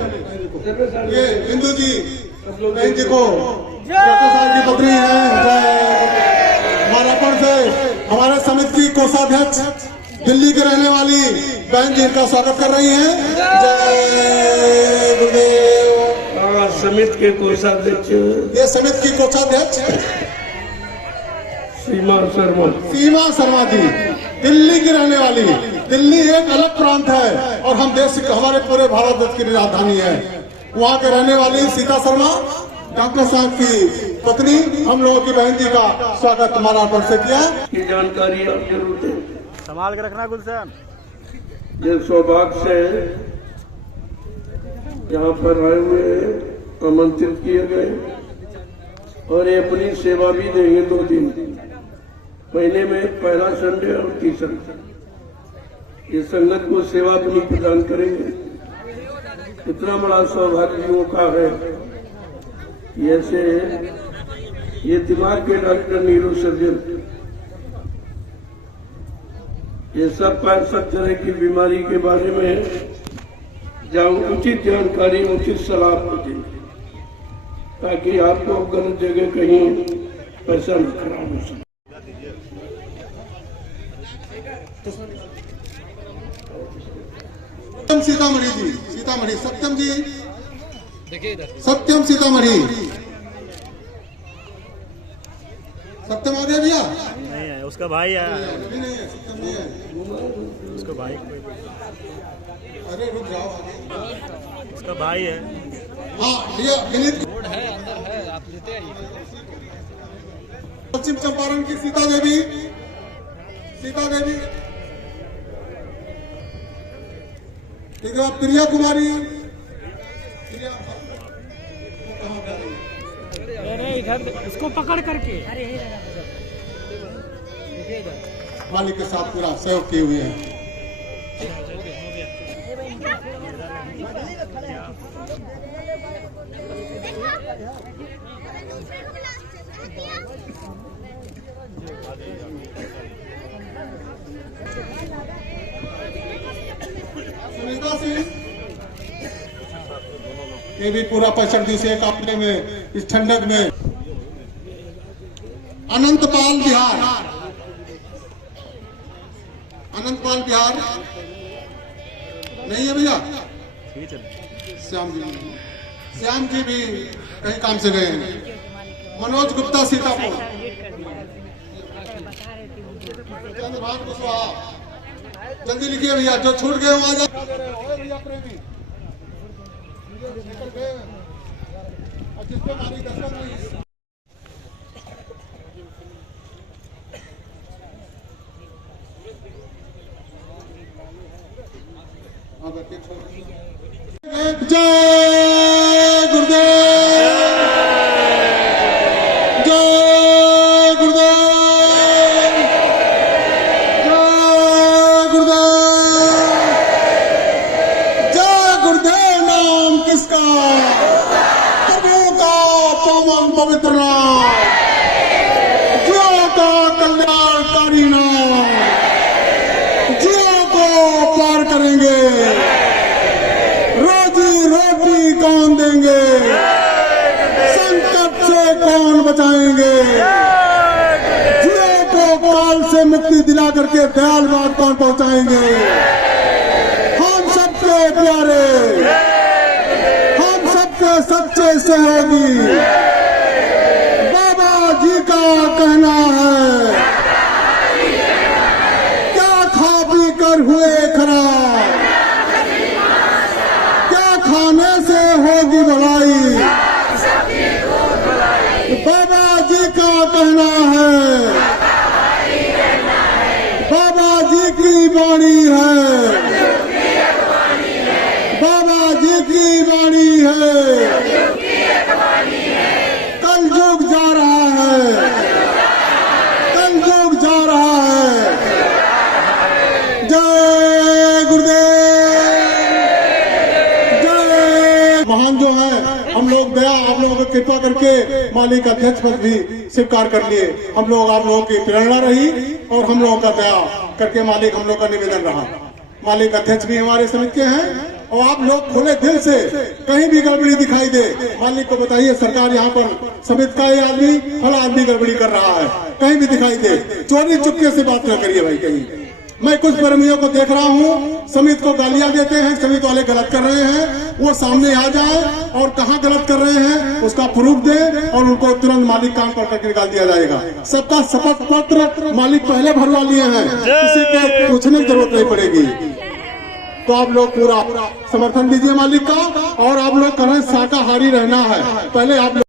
ये बिंदु जी बहन जी को डॉक्टर साहब की पत्नी है। मारापुर से हमारे समिति की कोषाध्यक्ष दिल्ली की रहने वाली बहन जी इनका स्वागत कर रही हैं। जय गुरुदेव। समिति के कोषाध्यक्ष, ये समिति की कोषाध्यक्ष सीमा शर्मा जी, दिल्ली की रहने वाली। दिल्ली एक अलग प्रांत है और हम देश, हमारे पूरे भारत देश की राजधानी है। वहाँ के रहने वाली सीता शर्मा डॉक्टर साहब की पत्नी, हम लोगों की बहन जी का स्वागत हमारा तरफ से किया। ये जानकारी आप जरूर दें, संभाल के रखना गुलशन। ये सौभाग्य से यहाँ पर आए हुए आमंत्रित किए गए और ये अपनी सेवा भी देंगे 2 दिन, महीने में पहला संडे और तीसरा। ये संगत को सेवा अपनी प्रदान करेंगे। इतना बड़ा सौभाग्य युवों का है। ऐसे ये दिमाग के डॉक्टर न्यूरो सर्जन, ये सब 5-7 तरह की बीमारी के बारे में जहाँ उचित जानकारी, उचित सलाह देंगे ताकि आपको गलत जगह कहीं पैसा न खराब हो सके। सीतामढ़ी जी, सीतामढ़ी सत्यम जी, देखिए इधर सत्यम सीतामढ़ी। सत्यम आ गया भैया। नहीं है उसका भाई है, अभी नहीं है, सिस्टम नहीं है। उसका भाई, अरे रुक जाओ। उसका भाई है। हाँ भैया विनीत, रोड है, अंदर है, आप लेते आइए। पश्चिम चंपारण की सीता देवी, ठीक है, प्रिया कुमारी, अरे इधर इसको पकड़ करके, मालिक के साथ पूरा सहयोग किए हुए हैं। सुनीता सिंह, ये भी पूरा 65 दिवसीय काफिले में इस ठंडक में। अनंतपाल बिहार नहीं है भैया। श्याम जी भी कहीं काम से गए हैं। मनोज गुप्ता सीतापुर, चंद्रभान कुशवाहा, जल्दी लिखिए भैया, जो छूट गए वहां जा भैया प्रेमी निकल गए, और जिसपे हमारी दस्तक हुई। जय गुरुदेव, जय गुरुदेव, जय गुरुदेव नाम किसका? प्रभु का पावन पवित्र नाम, जियो का कल्याणकारी नाम, जियो को पार करेंगे, रोजी रोटी कौन देंगे, संकट से कौन बचाएंगे, जियो को काल से मुक्ति दिला करके दयाल बात कौन पहुंचाएंगे? हम सबके प्यारे, हम सबके सच्चे सहयोगी बाबा जी का कहना है, क्या खा पी कर हुए खराब, क्या खाने से होगी भलाई, बाबा जी का कहना है, बाबा जी की वाणी है, बाबा जी की वाणी है, कल युग जा रहा है, कल युग जा रहा है। जय गुरुदेव, जय। महान जो है, हम लोग दया आप लोगों को कृपा करके मालिक अध्यक्ष पद भी स्वीकार कर लिए। हम लोग आप लोगों की प्रेरणा रही और हम लोगों का दया करके मालिक हम लोग का निवेदन रहा। मालिक अध्यक्ष भी हमारे समिति के हैं और आप लोग खुले दिल से कहीं भी गड़बड़ी दिखाई दे मालिक को बताइए, सरकार यहाँ पर समिति का ये आदमी फला आदमी गड़बड़ी कर रहा है, कहीं भी दिखाई दे, चोरी चुपके से बात न करिए भाई। कहीं मैं कुछ कर्मियों को देख रहा हूँ, समिति को गालियां देते हैं, समिति वाले गलत कर रहे हैं, वो सामने आ जाए और कहाँ गलत कर रहे हैं उसका प्रूफ दे और उनको तुरंत मालिक काम पर करके निकाल दिया जाएगा। सबका शपथ पत्र मालिक पहले भरवा लिए हैं, किसी को पूछने की जरूरत नहीं पड़ेगी। तो आप लोग पूरा समर्थन दीजिए मालिक का, और आप लोग करें शाकाहारी रहना है। पहले आप